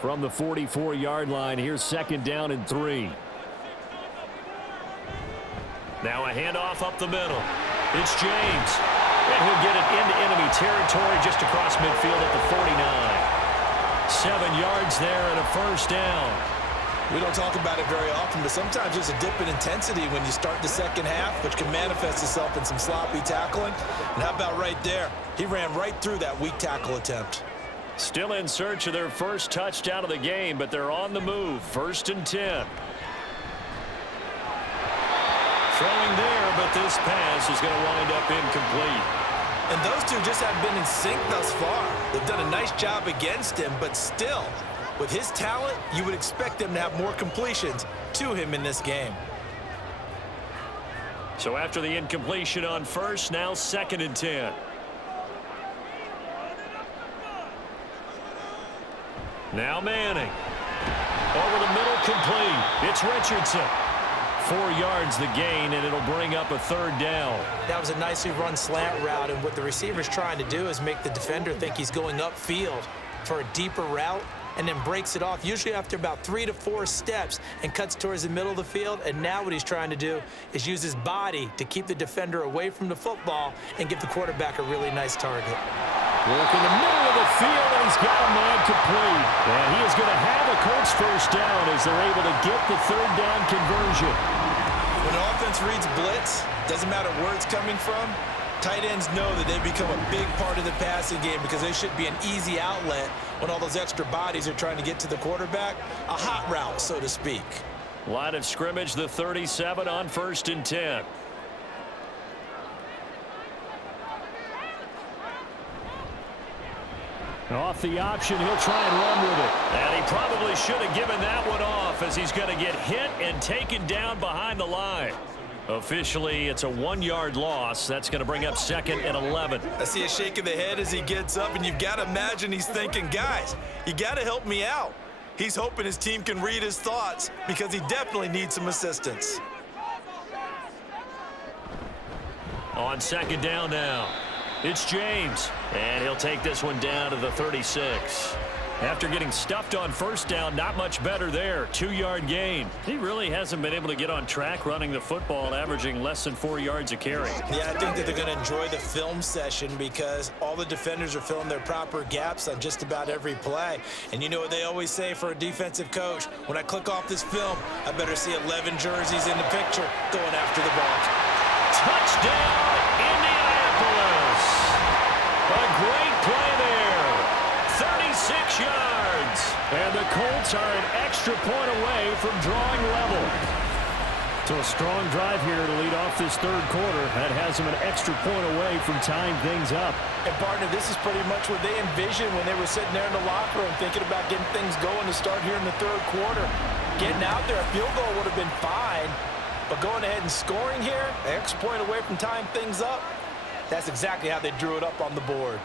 From the 44-yard line, here's 2nd down and 3. Now a handoff up the middle. It's James. And he'll get it into enemy territory just across midfield at the 49. 7 yards there and a first down. We don't talk about it very often, but sometimes there's a dip in intensity when you start the second half, which can manifest itself in some sloppy tackling. And how about right there? He ran right through that weak tackle attempt. Still in search of their first touchdown of the game, but they're on the move. 1st and 10. Throwing there, but this pass is going to wind up incomplete. And those two just haven't been in sync thus far. They've done a nice job against him, but still, with his talent, you would expect them to have more completions to him in this game. So after the incompletion on first, now 2nd and 10. Now Manning. Over the middle, complete. It's Richardson. 4 yards the gain, and it'll bring up a 3rd down. That was a nicely run slant route, and what the receiver's trying to do is make the defender think he's going upfield for a deeper route, and then breaks it off, usually after about 3 to 4 steps, and cuts towards the middle of the field. And now what he's trying to do is use his body to keep the defender away from the football and give the quarterback a really nice target. Work in the middle of the field, and he's got a man complete. And he is going to have a Colts first down as they're able to get the 3rd down conversion. When an offense reads blitz, doesn't matter where it's coming from, tight ends know that they become a big part of the passing game because they should be an easy outlet when all those extra bodies are trying to get to the quarterback. A hot route, so to speak. Line of scrimmage, the 37 on 1st and 10. Off the option, he'll try and run with it. And he probably should have given that one off as he's going to get hit and taken down behind the line. Officially, it's a 1-yard loss. That's going to bring up 2nd and 11. I see a shake of the head as he gets up, and you've got to imagine he's thinking, guys, you got to help me out. He's hoping his team can read his thoughts because he definitely needs some assistance. On 2nd down now, it's James, and he'll take this one down to the 36. After getting stuffed on 1st down, not much better there. 2-yard gain. He really hasn't been able to get on track running the football, averaging less than 4 yards a carry. Yeah, I think that they're going to enjoy the film session because all the defenders are filling their proper gaps on just about every play. And you know what they always say for a defensive coach? When I click off this film, I better see 11 jerseys in the picture going after the ball. Touchdown, Indianapolis. A great play there. 36 yards. And the Colts are an extra point away from drawing level. So a strong drive here to lead off this 3rd quarter. That has them an extra point away from tying things up. And, partner, this is pretty much what they envisioned when they were sitting there in the locker room thinking about getting things going to start here in the 3rd quarter. Getting out there, a field goal would have been fine. But going ahead and scoring here, an extra point away from tying things up, that's exactly how they drew it up on the board.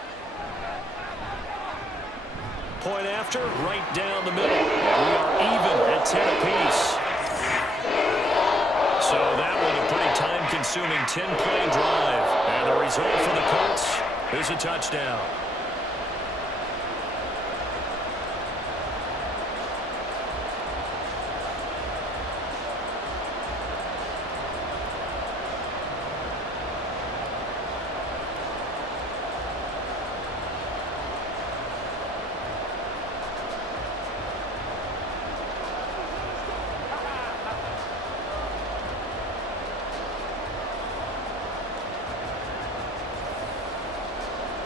Point after, right down the middle. We are even at 10 apiece. So that was a pretty time-consuming 10-play drive. And the result for the Colts is a touchdown.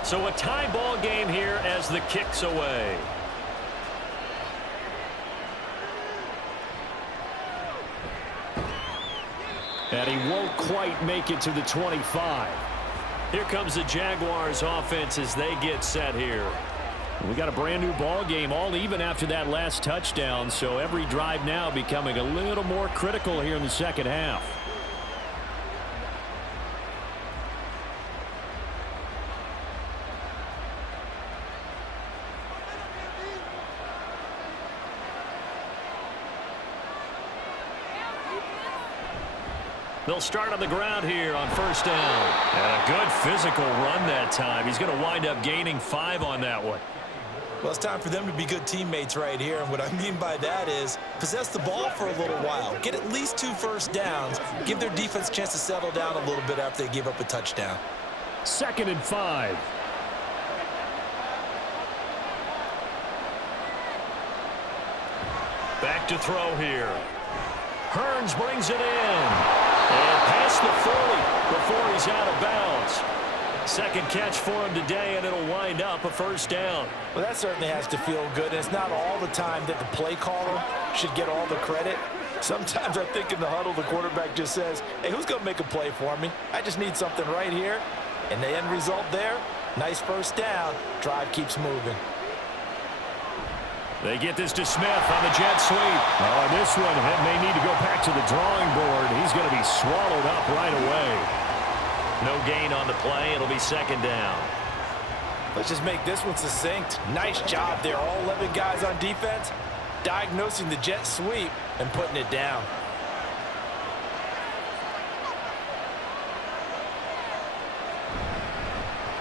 So a tie ball game here as the kick's away. And he won't quite make it to the 25. Here comes the Jaguars offense as they get set here. We got a brand new ball game, all even after that last touchdown. So every drive now becoming a little more critical here in the second half. They'll start on the ground here on first down. And a good physical run that time. He's going to wind up gaining 5 on that one. Well, it's time for them to be good teammates right here. And what I mean by that is possess the ball for a little while. Get at least 2 first downs. Give their defense a chance to settle down a little bit after they give up a touchdown. 2nd and 5. Back to throw here. Hearns brings it in. And past the 40 before he's out of bounds. Second catch for him today, and it'll wind up a first down. Well, that certainly has to feel good. And it's not all the time that the play caller should get all the credit. Sometimes I think in the huddle, the quarterback just says, hey, who's going to make a play for me? I just need something right here. And the end result there, nice first down. Drive keeps moving. They get this to Smith on the jet sweep. Oh, this one may need to go back to the drawing board. He's going to be swallowed up right away. No gain on the play. It'll be 2nd down. Let's just make this one succinct. Nice job there. All 11 guys on defense diagnosing the jet sweep and putting it down.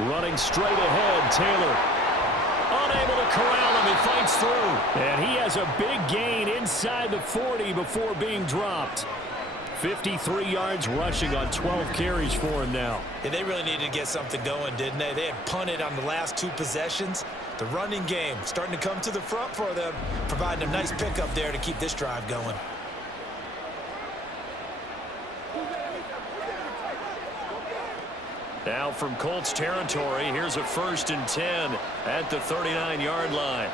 Running straight ahead, Taylor. Unable to corral him. He fights through. And he has a big gain inside the 40 before being dropped. 53 yards rushing on 12 carries for him now. Yeah, they really needed to get something going, didn't they? They had punted on the last 2 possessions. The running game starting to come to the front for them, providing a nice pickup there to keep this drive going. Now from Colts territory, here's a 1st and 10 at the 39-yard line.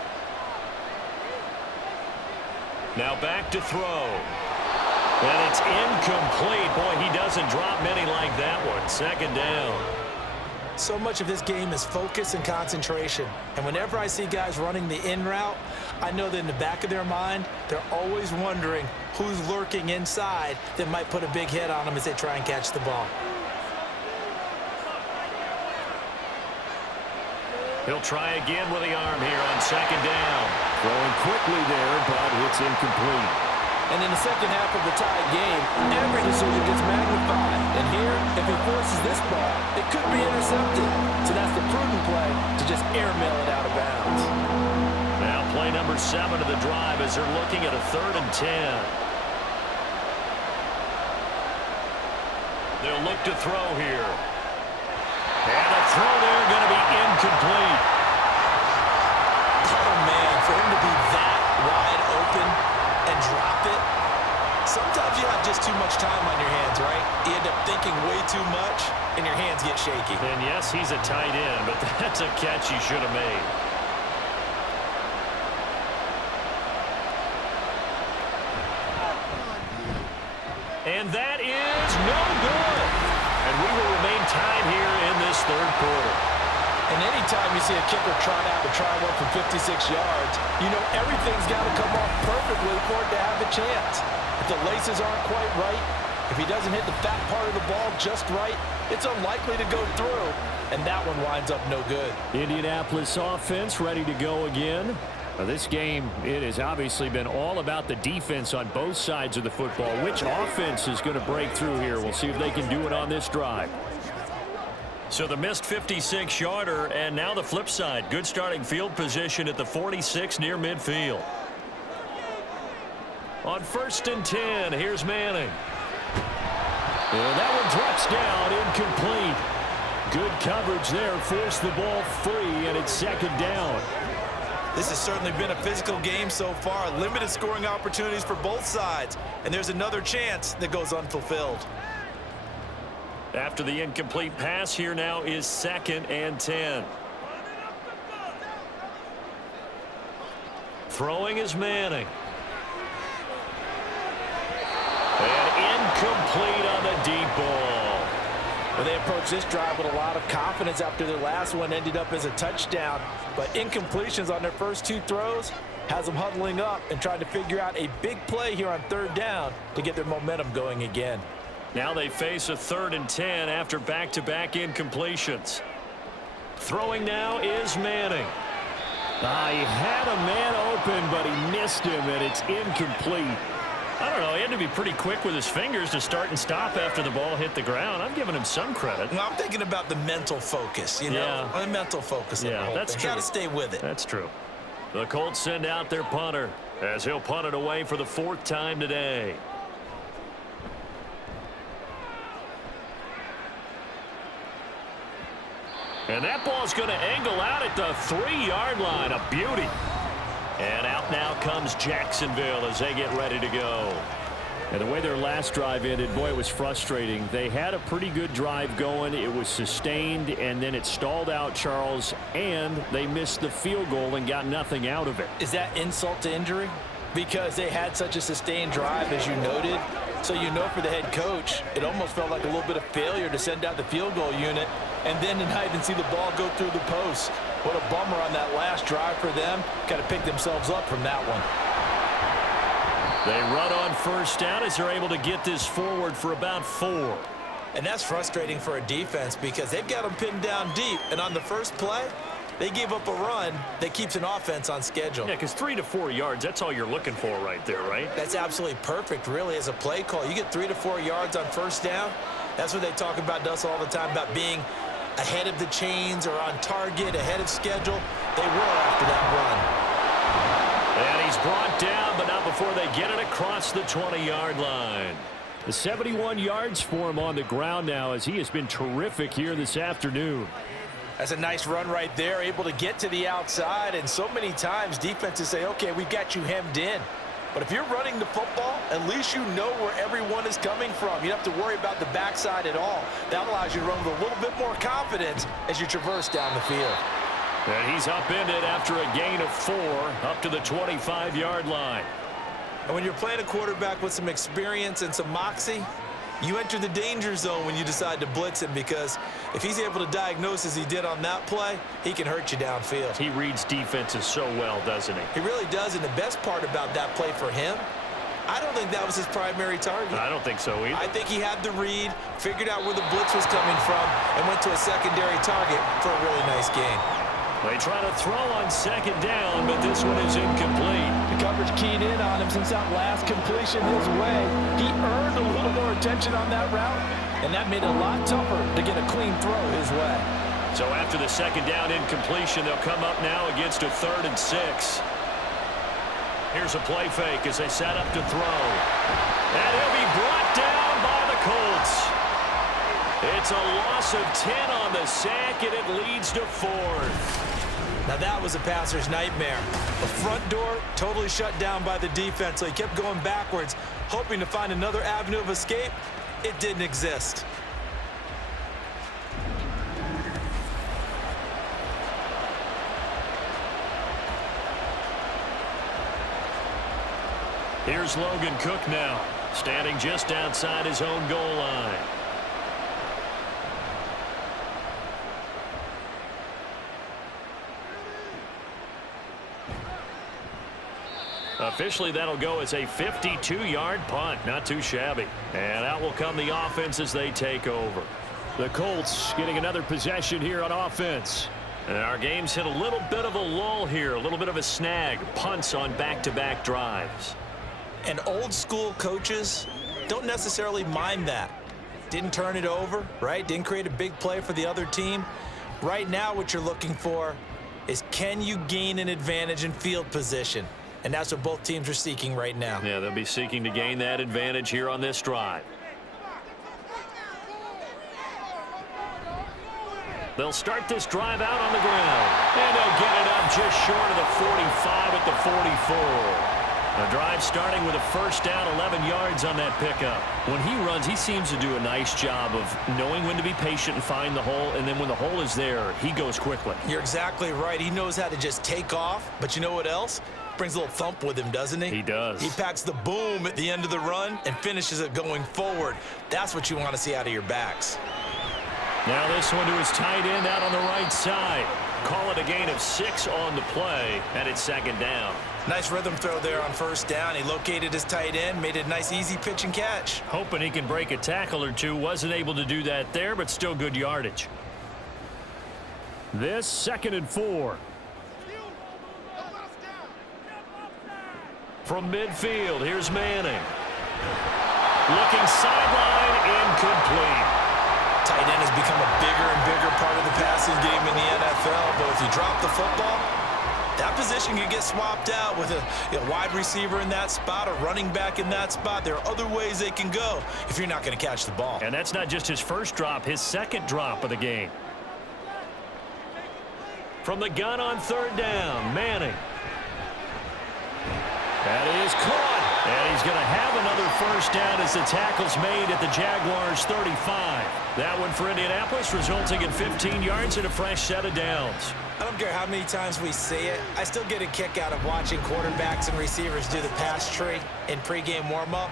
Now back to throw. And it's incomplete. Boy, he doesn't drop many like that one. 2nd down. So much of this game is focus and concentration. And whenever I see guys running the in route, I know that in the back of their mind, they're always wondering who's lurking inside that might put a big hit on them as they try and catch the ball. He'll try again with the arm here on 2nd down. Throwing quickly there, but it's incomplete. And in the second half of the tied game, every decision gets magnified. And here, if he forces this ball, it could be intercepted. So that's the prudent play to just airmail it out of bounds. Now play number 7 of the drive as they're looking at a 3rd and 10. They'll look to throw here. And a throw there going to be incomplete. Oh, man, for him to be that wide open and drop it. Sometimes you have just too much time on your hands, right? You end up thinking way too much, and your hands get shaky. And yes, he's a tight end, but that's a catch he should have made. And that is no good. And we will remain tied here in this 3rd quarter. And anytime you see a kicker trot out to try one from 56 yards, you know everything's got to come off perfectly for it to have a chance. If the laces aren't quite right, if he doesn't hit the fat part of the ball just right, it's unlikely to go through. And that one winds up no good. Indianapolis offense ready to go again. This game, it has obviously been all about the defense on both sides of the football. Which offense is going to break through here? We'll see if they can do it on this drive. So the missed 56-yarder, and now the flip side. Good starting field position at the 46 near midfield. On 1st and 10, here's Manning. And that one drops down, incomplete. Good coverage there, forced the ball free, and it's 2nd down. This has certainly been a physical game so far. Limited scoring opportunities for both sides. And there's another chance that goes unfulfilled. After the incomplete pass, here now is 2nd and 10. Throwing is Manning. And incomplete on the deep ball. Well, they approached this drive with a lot of confidence after their last one ended up as a touchdown. But incompletions on their first 2 throws has them huddling up and trying to figure out a big play here on 3rd down to get their momentum going again. Now they face a 3rd and 10 after back-to-back incompletions. Throwing now is Manning. He had a man open, but he missed him, and it's incomplete. I don't know. He had to be pretty quick with his fingers to start and stop after the ball hit the ground. I'm giving him some credit. Well, I'm thinking about the mental focus, you know? The mental focus. Yeah, that's true. Got to stay with it. That's true. The Colts send out their punter as he'll punt it away for the 4th time today. And that ball's going to angle out at the 3-yard line. A beauty. And out now comes Jacksonville as they get ready to go. And the way their last drive ended, boy, it was frustrating. They had a pretty good drive going. It was sustained, and then it stalled out, Charles, and they missed the field goal and got nothing out of it. Is that insult to injury? Because they had such a sustained drive, as you noted. So you know for the head coach, it almost felt like a little bit of failure to send out the field goal unit and then to not even see the ball go through the post. What a bummer on that last drive for them. Got to pick themselves up from that one. They run on first down as they're able to get this forward for about 4. And that's frustrating for a defense because they've got them pinned down deep. And on the first play, they gave up a run that keeps an offense on schedule. Yeah, because 3 to 4 yards, that's all you're looking for right there, right? That's absolutely perfect, really, as a play call. You get 3 to 4 yards on first down. That's what they talk about us all the time, about being ahead of the chains or on target, ahead of schedule. They were after that run. And he's brought down, but not before they get it across the 20-yard line. The 71 yards for him on the ground now as he has been terrific here this afternoon. That's a nice run right there, able to get to the outside. And so many times defenses say, okay, we got you hemmed in. But if you're running the football, at least you know where everyone is coming from. You don't have to worry about the backside at all. That allows you to run with a little bit more confidence as you traverse down the field. And he's upended after a gain of 4 up to the 25-yard line. And when you're playing a quarterback with some experience and some moxie, you enter the danger zone when you decide to blitz him, because if he's able to diagnose as he did on that play, he can hurt you downfield. He reads defenses so well, doesn't he? He really does, and the best part about that play for him, I don't think that was his primary target. I don't think so either. I think he had the read, figured out where the blitz was coming from, and went to a secondary target for a really nice gain. They try to throw on second down, but this one is incomplete. The coverage keyed in on him since that last completion his way. He earned a little more attention on that route, and that made it a lot tougher to get a clean throw his way. So after the second down incompletion, they'll come up now against a 3rd and 6. Here's a play fake as they set up to throw. And he'll be brought down by the Colts. It's a loss of 10 on the sack, and it leads to 4th. Now that was a passer's nightmare. The front door totally shut down by the defense, so he kept going backwards, hoping to find another avenue of escape. It didn't exist. Here's Logan Cook now, standing just outside his own goal line. Officially, that'll go as a 52-yard punt. Not too shabby. And out will come the offense as they take over. The Colts getting another possession here on offense. And our game's hit a little bit of a lull here, a little bit of a snag. Punts on back-to-back drives. And old school coaches don't necessarily mind that. Didn't turn it over, right? Didn't create a big play for the other team. Right now, what you're looking for is, can you gain an advantage in field position? And that's what both teams are seeking right now. Yeah, they'll be seeking to gain that advantage here on this drive. They'll start this drive out on the ground. And they'll get it up just short of the 45 at the 44. The drive starting with a first down, 11 yards on that pickup. When he runs, he seems to do a nice job of knowing when to be patient and find the hole, and then when the hole is there, he goes quickly. You're exactly right. He knows how to just take off, but you know what else? Brings a little thump with him, doesn't he? He does. He packs the boom at the end of the run and finishes it going forward. That's what you want to see out of your backs. Now this one to his tight end out on the right side. Call it a gain of 6 on the play, and it's second down. Nice rhythm throw there on first down. He located his tight end, made it a nice easy pitch and catch. Hoping he can break a tackle or two. Wasn't able to do that there, but still good yardage. This 2nd and 4. From midfield, here's Manning. Looking sideline, incomplete. Tight end has become a bigger and bigger part of the passing game in the NFL, but if you drop the football, that position can get swapped out with a wide receiver in that spot, a running back in that spot. There are other ways they can go if you're not going to catch the ball. And that's not just his first drop, his second drop of the game. From the gun on third down, Manning. That is caught. And he's going to have another first down as the tackle's made at the Jaguars' 35. That one for Indianapolis, resulting in 15 yards and a fresh set of downs. I don't care how many times we say it, I still get a kick out of watching quarterbacks and receivers do the pass tree in pregame warm-up.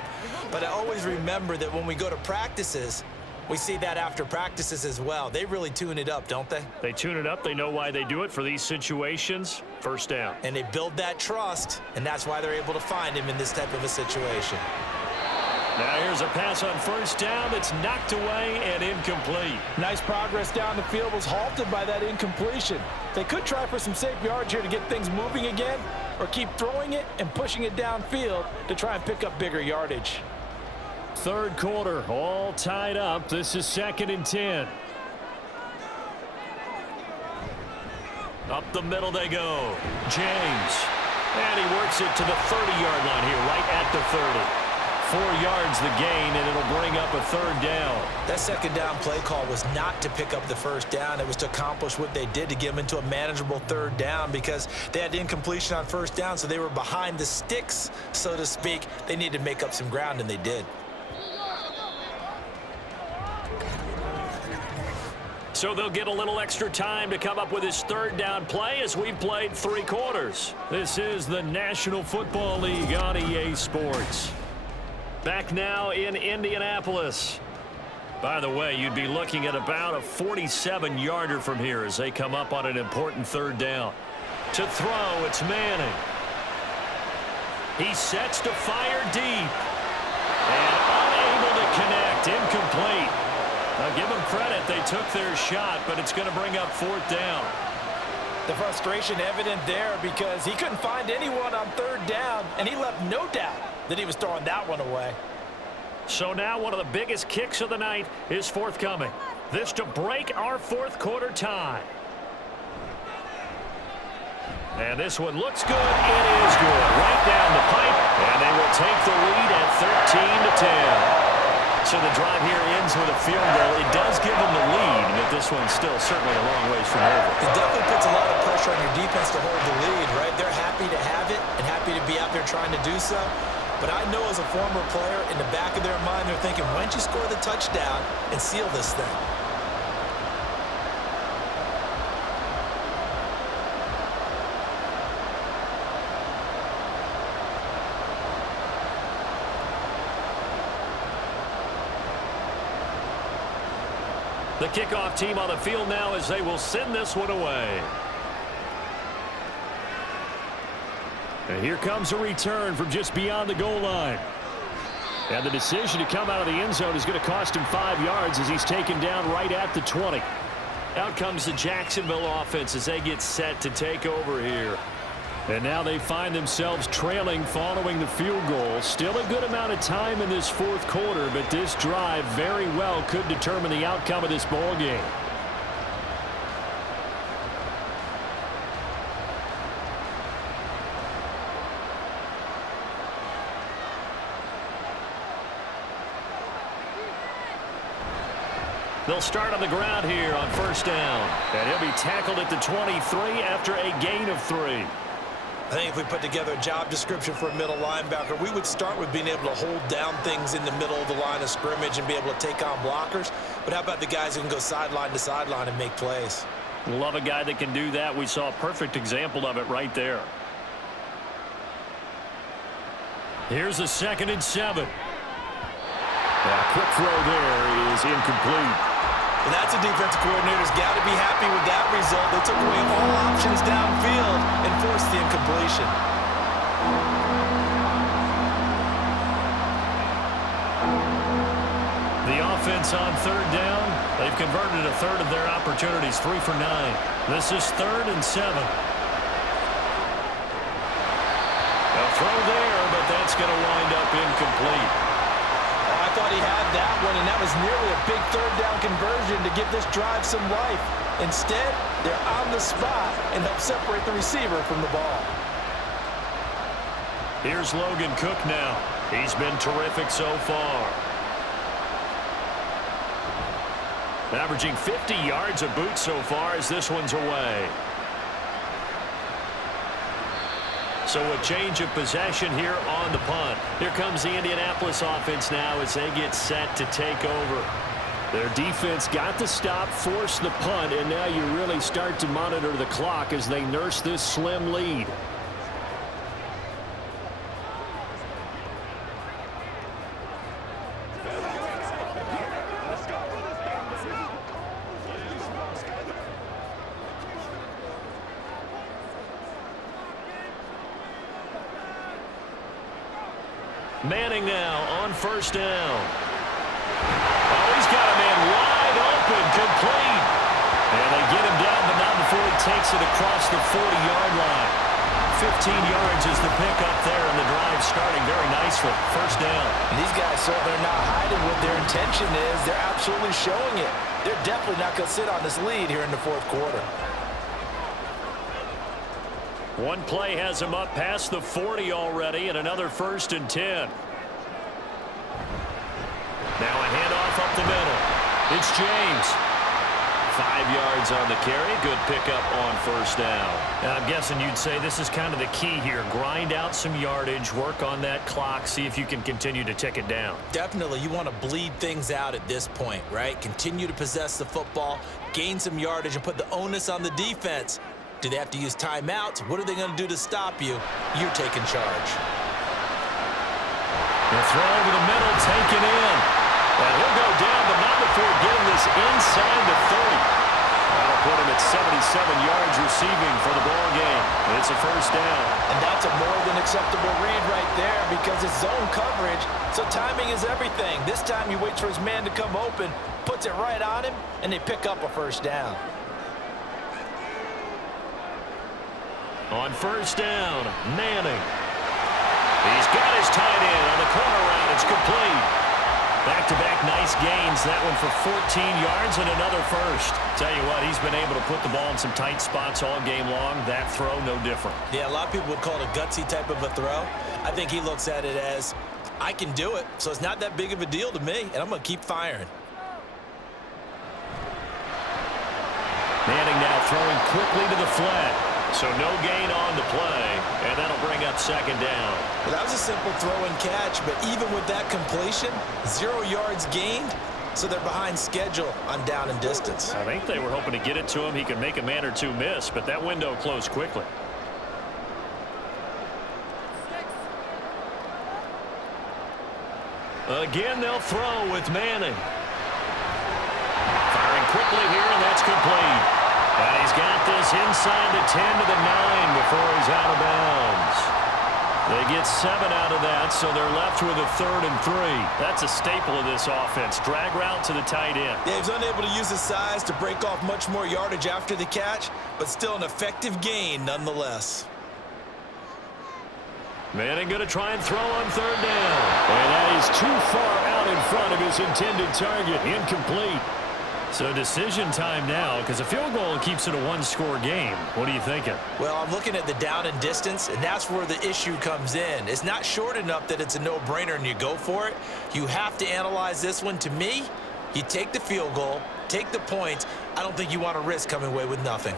But I always remember that when we go to practices, we see that after practices as well. They really tune it up, don't they? They tune it up. They know why they do it for these situations. First down. And they build that trust, and that's why they're able to find him in this type of a situation. Now here's a pass on first down that's knocked away and incomplete. Nice progress down the field, was halted by that incompletion. They could try for some safe yards here to get things moving again, or keep throwing it and pushing it downfield to try and pick up bigger yardage. Third quarter, all tied up. This is 2nd and 10. Up the middle they go. James. And he works it to the 30-yard line here, right at the 30. 4 yards the gain, and it'll bring up a third down. That second down play call was not to pick up the first down. It was to accomplish what they did, to get them into a manageable third down, because they had incompletion on first down, so they were behind the sticks, so to speak. They needed to make up some ground, and they did. So they'll get a little extra time to come up with his third down play as we've played 3 quarters. This is the National Football League on EA Sports. Back now in Indianapolis. By the way, you'd be looking at about a 47-yarder from here as they come up on an important third down. To throw, it's Manning. He sets to fire deep. And unable to connect, incomplete. Now give them credit, they took their shot, but it's going to bring up 4th down. The frustration evident there because he couldn't find anyone on third down, and he left no doubt that he was throwing that one away. So now one of the biggest kicks of the night is forthcoming. This to break our 4th quarter tie. And this one looks good. It is good. Right down the pipe, and they will take the lead at 13-10. So the drive here ends with a field goal. It does give them the lead, but this one's still certainly a long ways from over. It definitely puts a lot of pressure on your defense to hold the lead, right? They're happy to have it and happy to be out there trying to do so. But I know as a former player, in the back of their mind, they're thinking, why don't you score the touchdown and seal this thing? The kickoff team on the field now as they will send this one away. And here comes a return from just beyond the goal line. And the decision to come out of the end zone is going to cost him 5 yards as he's taken down right at the 20. Out comes the Jacksonville offense as they get set to take over here. And now they find themselves trailing following the field goal. Still a good amount of time in this 4th quarter, but this drive very well could determine the outcome of this ball game. They'll start on the ground here on first down. And he'll be tackled at the 23 after a gain of 3. I think if we put together a job description for a middle linebacker, we would start with being able to hold down things in the middle of the line of scrimmage and be able to take on blockers. But how about the guys who can go sideline to sideline and make plays? Love a guy that can do that. We saw a perfect example of it right there. Here's a 2nd and 7. A quick throw there is incomplete. And that's a defensive coordinator's got to be happy with that result. They took away all options downfield and forced the incompletion. The offense on third down, they've converted a third of their opportunities, 3 for 9. This is 3rd and 7. A throw there, but that's going to wind up incomplete. he had that one, and that was nearly a big third-down conversion to give this drive some life. Instead, they're on the spot and help separate the receiver from the ball. Here's Logan Cook now. He's been terrific so far. Averaging 50 yards a boot so far as this one's away. So a change of possession here on the punt. Here comes the Indianapolis offense now as they get set to take over. Their defense got the stop, forced the punt, and now you really start to monitor the clock as they nurse this slim lead. Manning now on first down. Oh, he's got a man wide open, complete. And they get him down, but not before he takes it across the 40-yard line. 15 yards is the pickup there, and the drive starting very nicely. First down. And these guys certainly are not hiding what their intention is. They're absolutely showing it. They're definitely not going to sit on this lead here in the fourth quarter. One play has him up past the 40 already, and another 1st and 10. Now a handoff up the middle. It's James. 5 yards on the carry. Good pickup on first down. And I'm guessing you'd say this is kind of the key here. Grind out some yardage, work on that clock, see if you can continue to tick it down. Definitely, you want to bleed things out at this point, right? Continue to possess the football, gain some yardage, and put the onus on the defense. Do they have to use timeouts? What are they going to do to stop you? You're taking charge. The throw over the middle, taken in. And he'll go down, but not before getting this inside the 30. That'll put him at 77 yards receiving for the ball game. It's a first down. And that's a more than acceptable read right there because it's zone coverage, so timing is everything. This time he waits for his man to come open, puts it right on him, and they pick up a first down. On first down, Manning. He's got his tight end on the corner route. It's complete. Back-to-back nice gains. That one for 14 yards and another first. Tell you what, he's been able to put the ball in some tight spots all game long. That throw, no different. Yeah, a lot of people would call it a gutsy type of a throw. I think he looks at it as, I can do it, so it's not that big of a deal to me, and I'm going to keep firing. Manning now throwing quickly to the flat. So no gain on the play, and that'll bring up second down. Well, that was a simple throw and catch, but even with that completion, 0 yards gained, so they're behind schedule on down and distance. I think they were hoping to get it to him. He could make a man or two miss, but that window closed quickly. Again, they'll throw with Manning. Firing quickly here, and that's complete. And he's got this inside the 10 to the 9 before he's out of bounds. They get 7 out of that, so they're left with a 3rd and 3. That's a staple of this offense. Drag route to the tight end. Yeah, he's unable to use his size to break off much more yardage after the catch, but still an effective gain nonetheless. Manning going to try and throw on 3rd down. And that is too far out in front of his intended target. Incomplete. So decision time now, because a field goal keeps it a one-score game. What are you thinking? Well, I'm looking at the down and distance, and that's where the issue comes in. It's not short enough that it's a no-brainer and you go for it. You have to analyze this one. To me, you take the field goal, take the points. I don't think you want to risk coming away with nothing.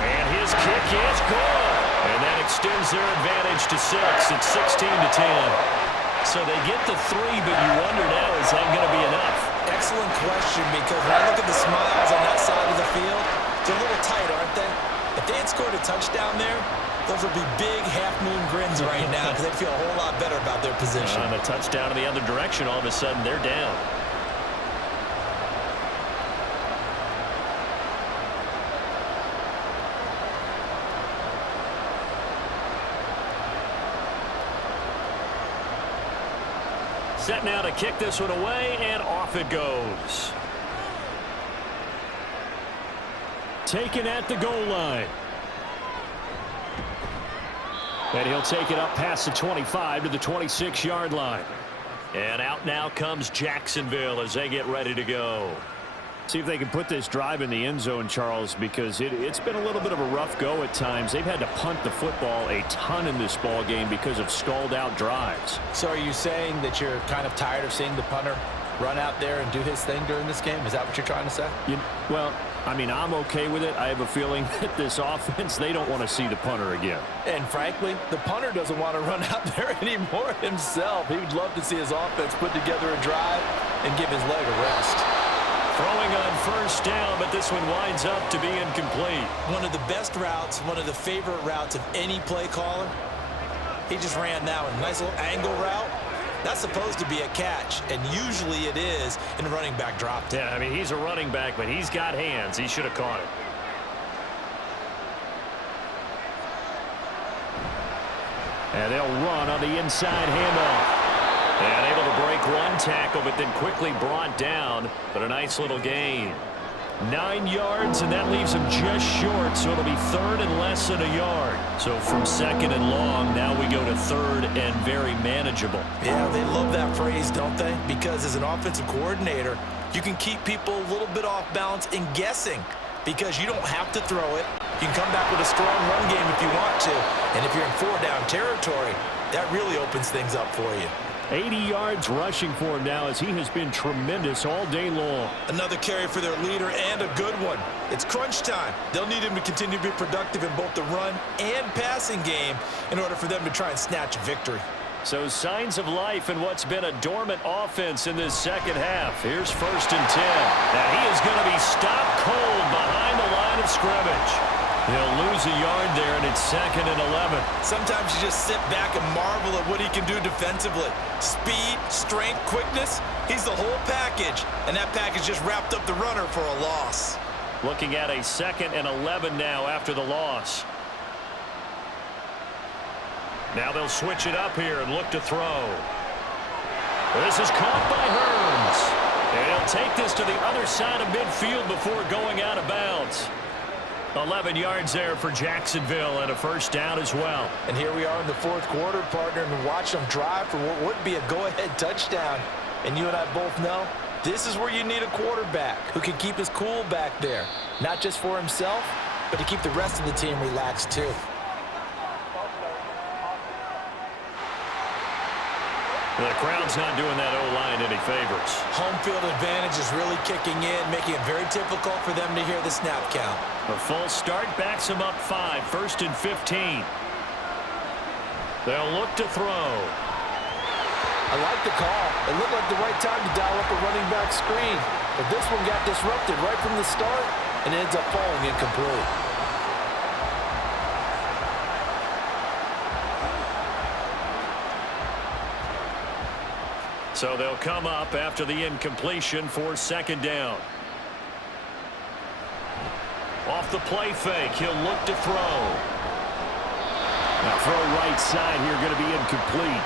And his kick is good. And that extends their advantage to 6. It's 16 to 10. So they get the 3, but you wonder now, is that going to be enough? Excellent question, because when I look at the smiles on that side of the field, they're a little tight, aren't they? If they had scored a touchdown there, those would be big half-moon grins right now because they'd feel a whole lot better about their position. On a touchdown in the other direction, all of a sudden they're down. Set now to kick this one away, and off it goes. Taken at the goal line. And he'll take it up past the 25 to the 26-yard line. And out now comes Jacksonville as they get ready to go. See if they can put this drive in the end zone, Charles, because it's been a little bit of a rough go at times. They've had to punt the football a ton in this ball game because of stalled-out drives. So are you saying that you're kind of tired of seeing the punter run out there and do his thing during this game? Is that what you're trying to say? Well, I mean, I'm okay with it. I have a feeling that this offense, they don't want to see the punter again. And frankly, the punter doesn't want to run out there anymore himself. He would love to see his offense put together a drive and give his leg a rest. Throwing on first down, but this one winds up to be incomplete. One of the best routes, one of the favorite routes of any play caller. He just ran that one. Nice little angle route. That's supposed to be a catch, and usually it is in a running back drop. Yeah, I mean, he's a running back, but he's got hands. He should have caught it. And they'll run on the inside handoff. And able to break one tackle, but then quickly brought down. But a nice little gain. 9 yards, and that leaves him just short, so it'll be third and less than a yard. So from second and long, now we go to third and very manageable. Yeah, they love that phrase, don't they? Because as an offensive coordinator, you can keep people a little bit off balance and guessing because you don't have to throw it. You can come back with a strong run game if you want to. And if you're in 4-down territory, that really opens things up for you. 80 yards rushing for him now as he has been tremendous all day long. Another carry for their leader and a good one. It's crunch time. They'll need him to continue to be productive in both the run and passing game in order for them to try and snatch a victory. So signs of life in what's been a dormant offense in this second half. Here's 1st and 10. Now he is going to be stopped cold behind the line of scrimmage. He'll lose a yard there, and it's 2nd and 11. Sometimes you just sit back and marvel at what he can do defensively. Speed, strength, quickness, he's the whole package. And that package just wrapped up the runner for a loss. Looking at a 2nd and 11 now after the loss. Now they'll switch it up here and look to throw. This is caught by Hearns. And he'll take this to the other side of midfield before going out of bounds. 11 yards there for Jacksonville and a 1st down as well. And here we are in the 4th quarter, partner, and watch them drive for what would be a go-ahead touchdown. And you and I both know this is where you need a quarterback who can keep his cool back there, not just for himself, but to keep the rest of the team relaxed too. The crowd's not doing that O-line any favors. Home field advantage is really kicking in, making it very difficult for them to hear the snap count. A false start backs them up 5, 1st and 15. They'll look to throw. I like the call. It looked like the right time to dial up a running back screen. But this one got disrupted right from the start and ends up falling incomplete. So they'll come up after the incompletion for 2nd down. Off the play fake, he'll look to throw. Now throw right side here, going to be incomplete.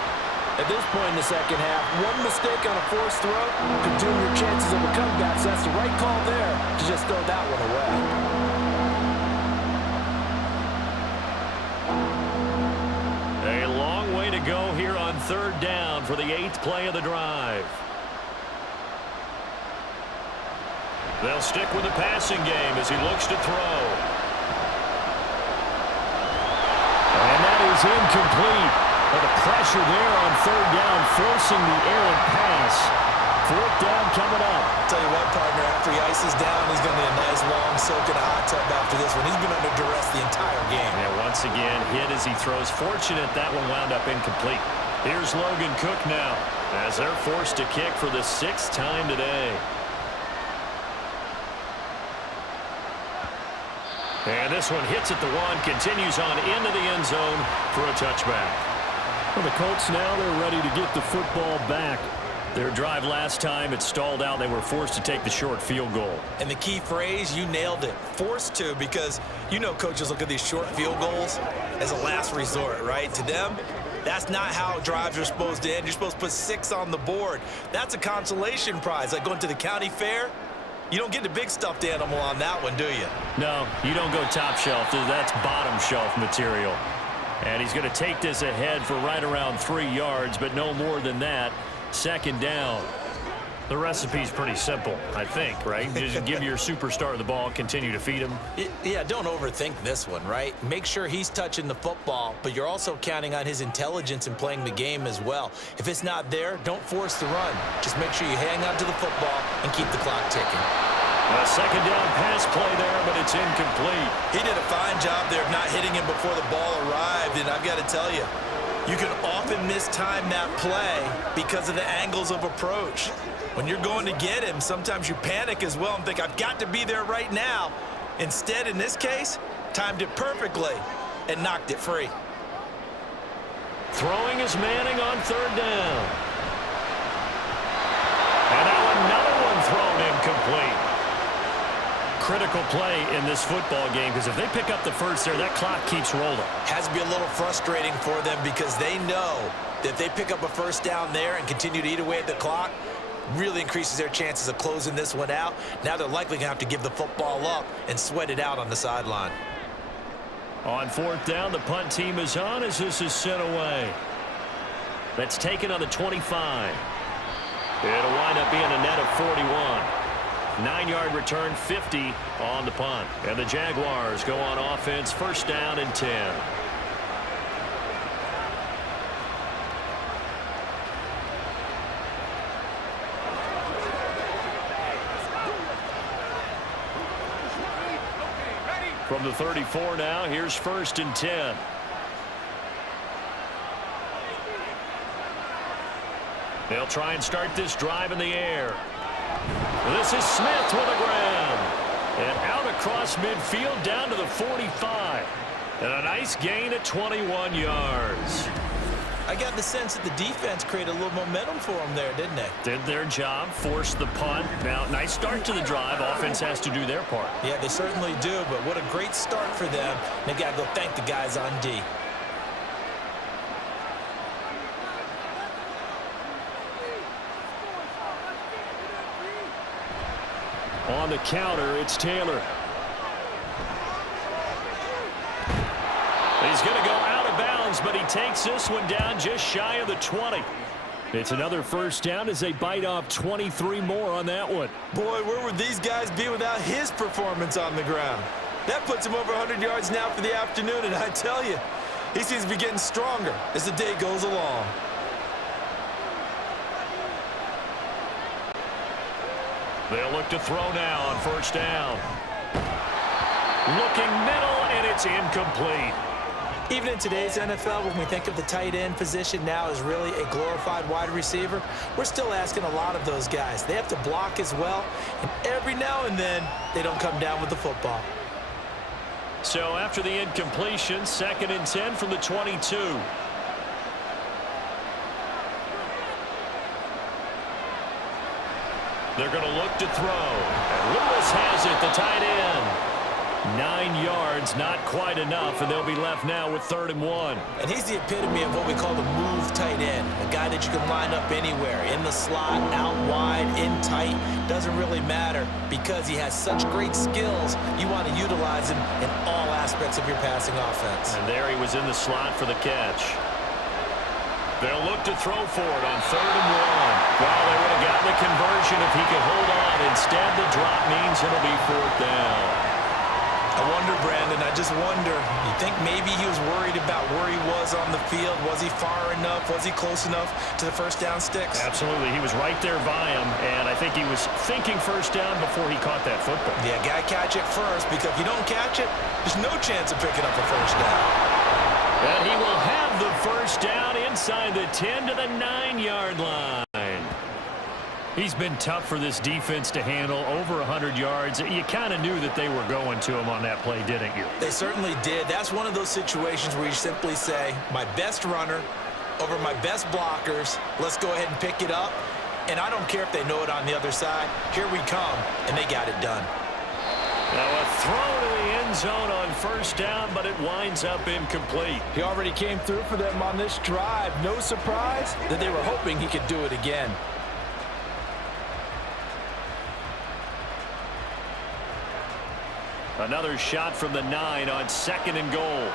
At this point in the second half, one mistake on a forced throw could doom your chances of a comeback. So that's the right call there to just throw that one away. A long way to go here on 3rd down for the 8th play of the drive. They'll stick with the passing game as he looks to throw. And that is incomplete. But the pressure there on 3rd down, forcing the errant pass. 4th down coming up. Tell you what, partner, after he ices down, he's going to need a nice long soak in a hot tub after this one. He's been under duress the entire game. Yeah, once again, hit as he throws. Fortunate that one wound up incomplete. Here's Logan Cook now as they're forced to kick for the 6th time today. And this one hits at the 1, continues on into the end zone for a touchback. Well, the Colts now, they're ready to get the football back. Their drive last time, it stalled out. They were forced to take the short field goal. And the key phrase, you nailed it, forced to, because you know coaches look at these short field goals as a last resort, right? To them, that's not how drives are supposed to end. You're supposed to put 6 on the board. That's a consolation prize, like going to the county fair. You don't get the big stuffed animal on that one, do you? No, you don't go top shelf. That's bottom shelf material. And he's going to take this ahead for right around 3 yards, but no more than that. Second down. The recipe's pretty simple, I think, right? Just give your superstar the ball, continue to feed him. Yeah, don't overthink this one, right? Make sure he's touching the football, but you're also counting on his intelligence in playing the game as well. If it's not there, don't force the run. Just make sure you hang on to the football and keep the clock ticking. A second down pass play there, but it's incomplete. He did a fine job there of not hitting him before the ball arrived, and I've got to tell you, you can often mistime that play because of the angles of approach. When you're going to get him, sometimes you panic as well and think, I've got to be there right now. Instead, in this case, timed it perfectly and knocked it free. Throwing is Manning on third down. And now another one thrown incomplete. Critical play in this football game, because if they pick up the first there, that clock keeps rolling. Has to be a little frustrating for them because they know that if they pick up a first down there and continue to eat away at the clock, really increases their chances of closing this one out. Now they're likely going to have to give the football up and sweat it out on the sideline. On fourth down, the punt team is on as this is sent away. That's taken on the 25. It'll wind up being a net of 41. 9-yard return, 50 on the punt. And the Jaguars go on offense, first down and 10. From the 34 now, here's first and 10. They'll try and start this drive in the air. This is Smith with a grab. And out across midfield down to the 45. And a nice gain at 21 yards. I got the sense that the defense created a little momentum for them there, didn't they? Did their job, forced the punt. Now, nice start to the drive. Offense has to do their part. Yeah, they certainly do, but what a great start for them. They got to go thank the guys on D. On the counter, it's Taylor. He's going to go out of bounds, but he takes this one down just shy of the 20. It's another first down as they bite off 23 more on that one. Boy, where would these guys be without his performance on the ground? That puts him over 100 yards now for the afternoon, and I tell you, he seems to be getting stronger as the day goes along. They'll look to throw now on first down. Looking middle, and it's incomplete. Even in today's NFL, when we think of the tight end position now as really a glorified wide receiver, we're still asking a lot of those guys. They have to block as well, and every now and then, they don't come down with the football. So after the incompletion, second and 10 from the 22. They're going to look to throw. And Lewis has it, the tight end. 9 yards, not quite enough, and they'll be left now with 3rd and 1. And he's the epitome of what we call the move tight end, a guy that you can line up anywhere, in the slot, out wide, in tight, doesn't really matter because he has such great skills. You want to utilize him in all aspects of your passing offense. And there he was in the slot for the catch. They'll look to throw for it on 3rd and 1. Well, they would have gotten the conversion if he could hold on. Instead, the drop means it'll be 4th down. I wonder, Brandon, I just wonder, you think maybe he was worried about where he was on the field? Was he far enough? Was he close enough to the first down sticks? Absolutely. He was right there by him, and I think he was thinking first down before he caught that football. Yeah, got to catch it first, because if you don't catch it, there's no chance of picking up a first down. And he will have the first down inside the 10 to the 9-yard line. He's been tough for this defense to handle, over 100 yards. You kind of knew that they were going to him on that play, didn't you? They certainly did. That's one of those situations where you simply say, my best runner over my best blockers, let's go ahead and pick it up. And I don't care if they know it on the other side. Here we come, and they got it done. Now a throw to the end zone on first down, but it winds up incomplete. He already came through for them on this drive. No surprise that they were hoping he could do it again. Another shot from the 9 on 2nd and goal.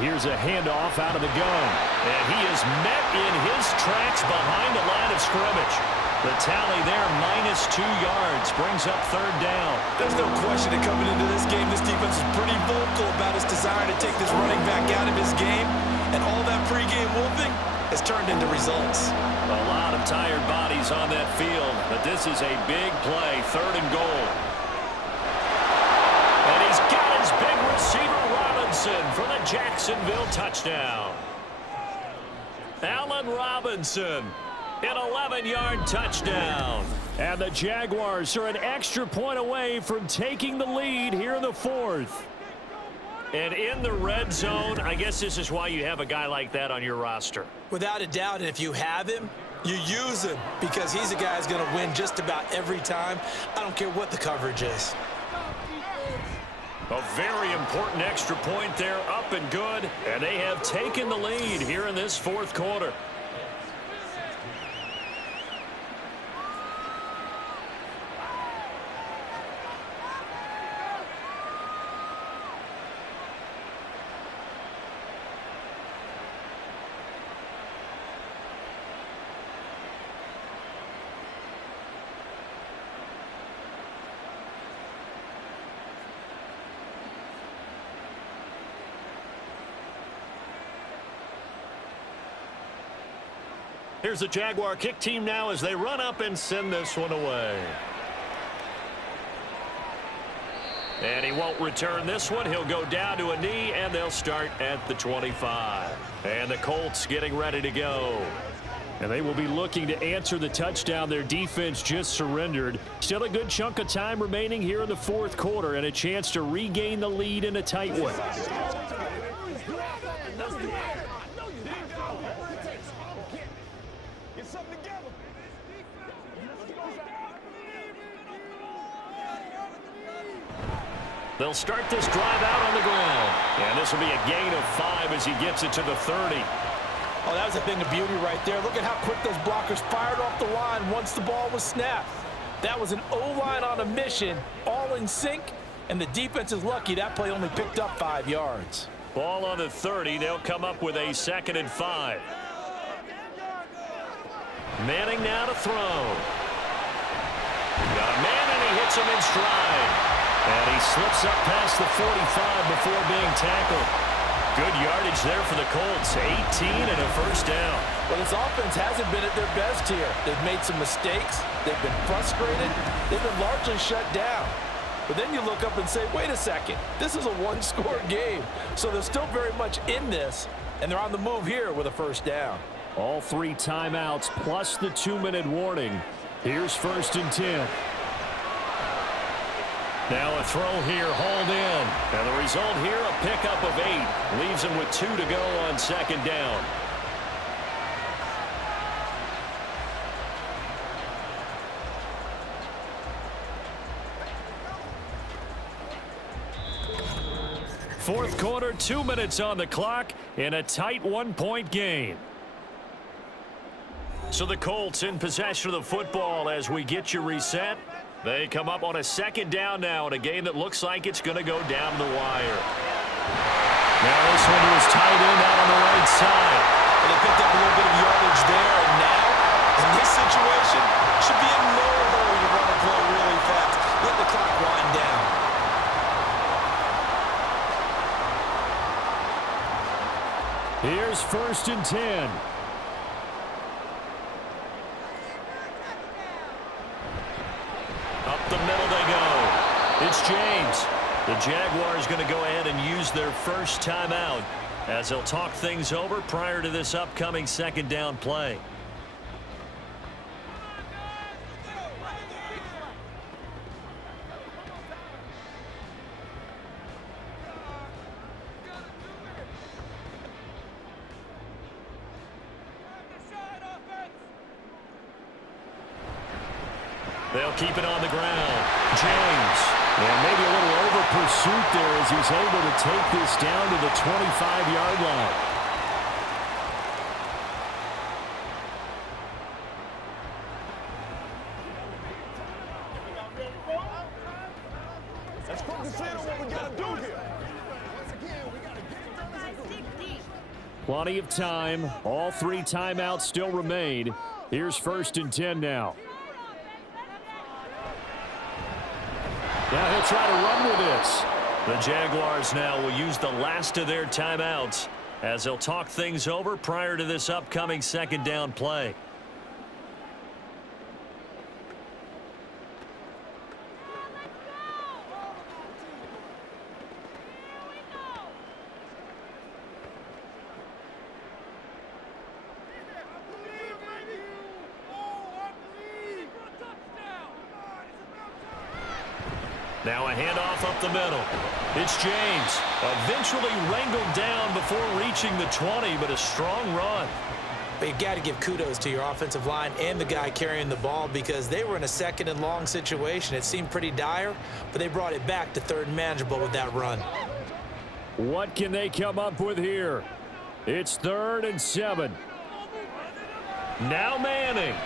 Here's a handoff out of the gun. And he is met in his tracks behind the line of scrimmage. The tally there, -2 yards, brings up 3rd down. There's no question that coming into this game, this defense is pretty vocal about its desire to take this running back out of his game. And all that pregame wolfing has turned into results. A lot of tired bodies on that field, but this is a big play, 3rd and goal. And he's got his big receiver, Robinson, for the Jacksonville touchdown. Allen Robinson, an 11-yard touchdown. And the Jaguars are an extra point away from taking the lead here in the 4th. And in the red zone, I guess this is why you have a guy like that on your roster. Without a doubt, and if you have him, you use him because he's a guy who's going to win just about every time. I don't care what the coverage is. A very important extra point there, up and good. And they have taken the lead here in this 4th quarter. Here's the Jaguar kick team now as they run up and send this one away. And he won't return this one. He'll go down to a knee, and they'll start at the 25. And the Colts getting ready to go. And they will be looking to answer the touchdown their defense just surrendered. Still a good chunk of time remaining here in the 4th quarter and a chance to regain the lead in a tight one. They'll start this drive out on the ground. And this will be a gain of 5 as he gets it to the 30. Oh, that was a thing of beauty right there. Look at how quick those blockers fired off the line once the ball was snapped. That was an O-line on a mission, all in sync, and the defense is lucky that play only picked up 5 yards. Ball on the 30. They'll come up with a 2nd and 5. Manning now to throw. Got a man, and he hits him in stride. And he slips up past the 45 before being tackled. Good yardage there for the Colts. 18 and a 1st down. Well, this offense hasn't been at their best here. They've made some mistakes. They've been frustrated. They've been largely shut down. But then you look up and say, wait a second. This is a 1-score game. So they're still very much in this, and they're on the move here with a 1st down. All 3 timeouts plus the 2-minute warning. Here's 1st and 10. Now a throw here, hauled in. And the result here, a pickup of 8. Leaves him with 2 to go on 2nd down. Fourth quarter, 2 minutes on the clock in a tight 1-point game. So the Colts in possession of the football as we get you reset. They come up on a 2nd down now in a game that looks like it's going to go down the wire. Now this one was tight end out on the right side. And they picked up a little bit of yardage there, and now, in this situation, should be in no hurry to run a play really fast. Let the clock wind down. Here's 1st and 10. Up the middle they go. It's James. The Jaguars going to go ahead and use their first timeout as they'll talk things over prior to this upcoming 2nd down play. They'll keep it on the ground. James. And maybe a little over pursuit there as he's able to take this down to the 25-yard line. Let's focus in on what we got to do here. Once again, we got to get it done as a group. Plenty of time. All 3 timeouts still remain. Here's 1st and 10 now. Now he'll try to run with this. The Jaguars now will use the last of their timeouts as they'll talk things over prior to this upcoming 2nd down play. Now a handoff up the middle. It's James. Eventually wrangled down before reaching the 20, but a strong run. But you got to give kudos to your offensive line and the guy carrying the ball because they were in a 2nd and long situation. It seemed pretty dire, but they brought it back to 3rd and manageable with that run. What can they come up with here? It's 3rd and 7. Now Manning.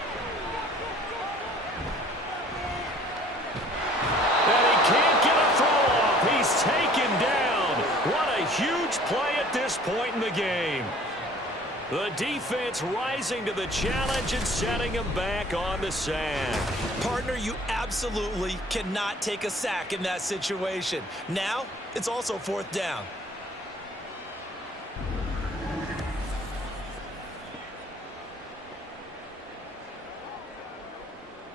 Can't get a throw off. He's taken down. What a huge play at this point in the game. The defense rising to the challenge and setting him back on the sand. Partner, you absolutely cannot take a sack in that situation. Now, it's also 4th down.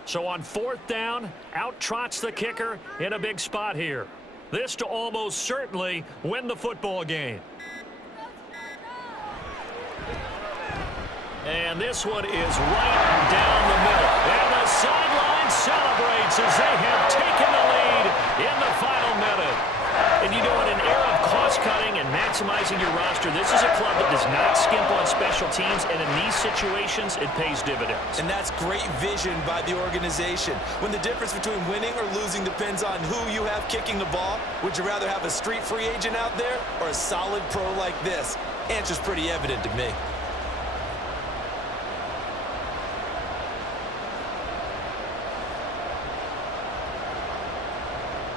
So on 4th down, out trots the kicker in a big spot here. This to almost certainly win the football game. And this one is right down the middle. And the sideline celebrates as they have taken the lead in the final minute. And you know, in an era of cost-cutting and maximizing your roster, this is a club that does not skimp on special teams, and in these situations, it pays dividends. And that's great vision by the organization. When the difference between winning or losing depends on who you have kicking the ball, would you rather have a street free agent out there or a solid pro like this? Answer's pretty evident to me.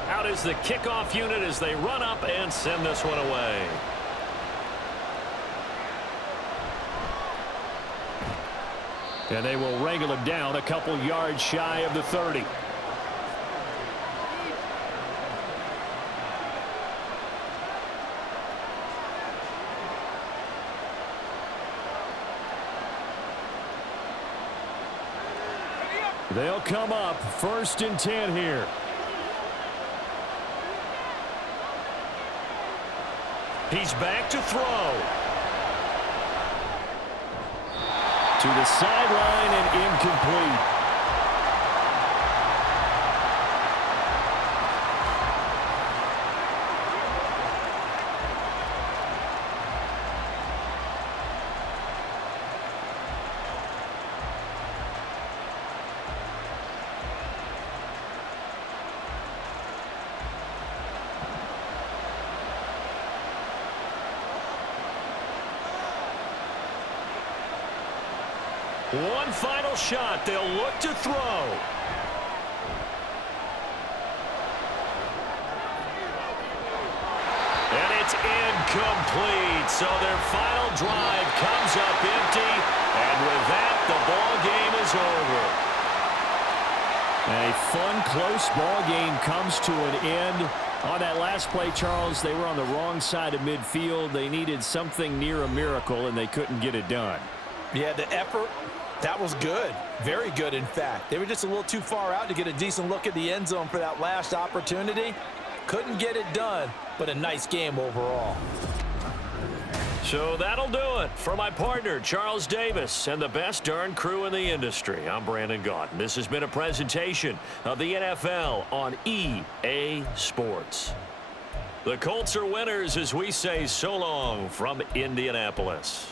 Out is the kickoff unit as they run up and send this one away. And they will wrangle him down a couple yards shy of the 30. They'll come up 1st and 10 here. He's back to throw. To the sideline and incomplete. One final shot. They'll look to throw. And it's incomplete. So their final drive comes up empty. And with that, the ball game is over. A fun, close ball game comes to an end. On that last play, Charles, they were on the wrong side of midfield. They needed something near a miracle, and they couldn't get it done. Yeah, the effort, that was good. Very good, in fact. They were just a little too far out to get a decent look at the end zone for that last opportunity. Couldn't get it done, but a nice game overall. So that'll do it for my partner, Charles Davis, and the best darn crew in the industry. I'm Brandon Gaunt. This has been a presentation of the NFL on EA Sports. The Colts are winners as we say so long from Indianapolis.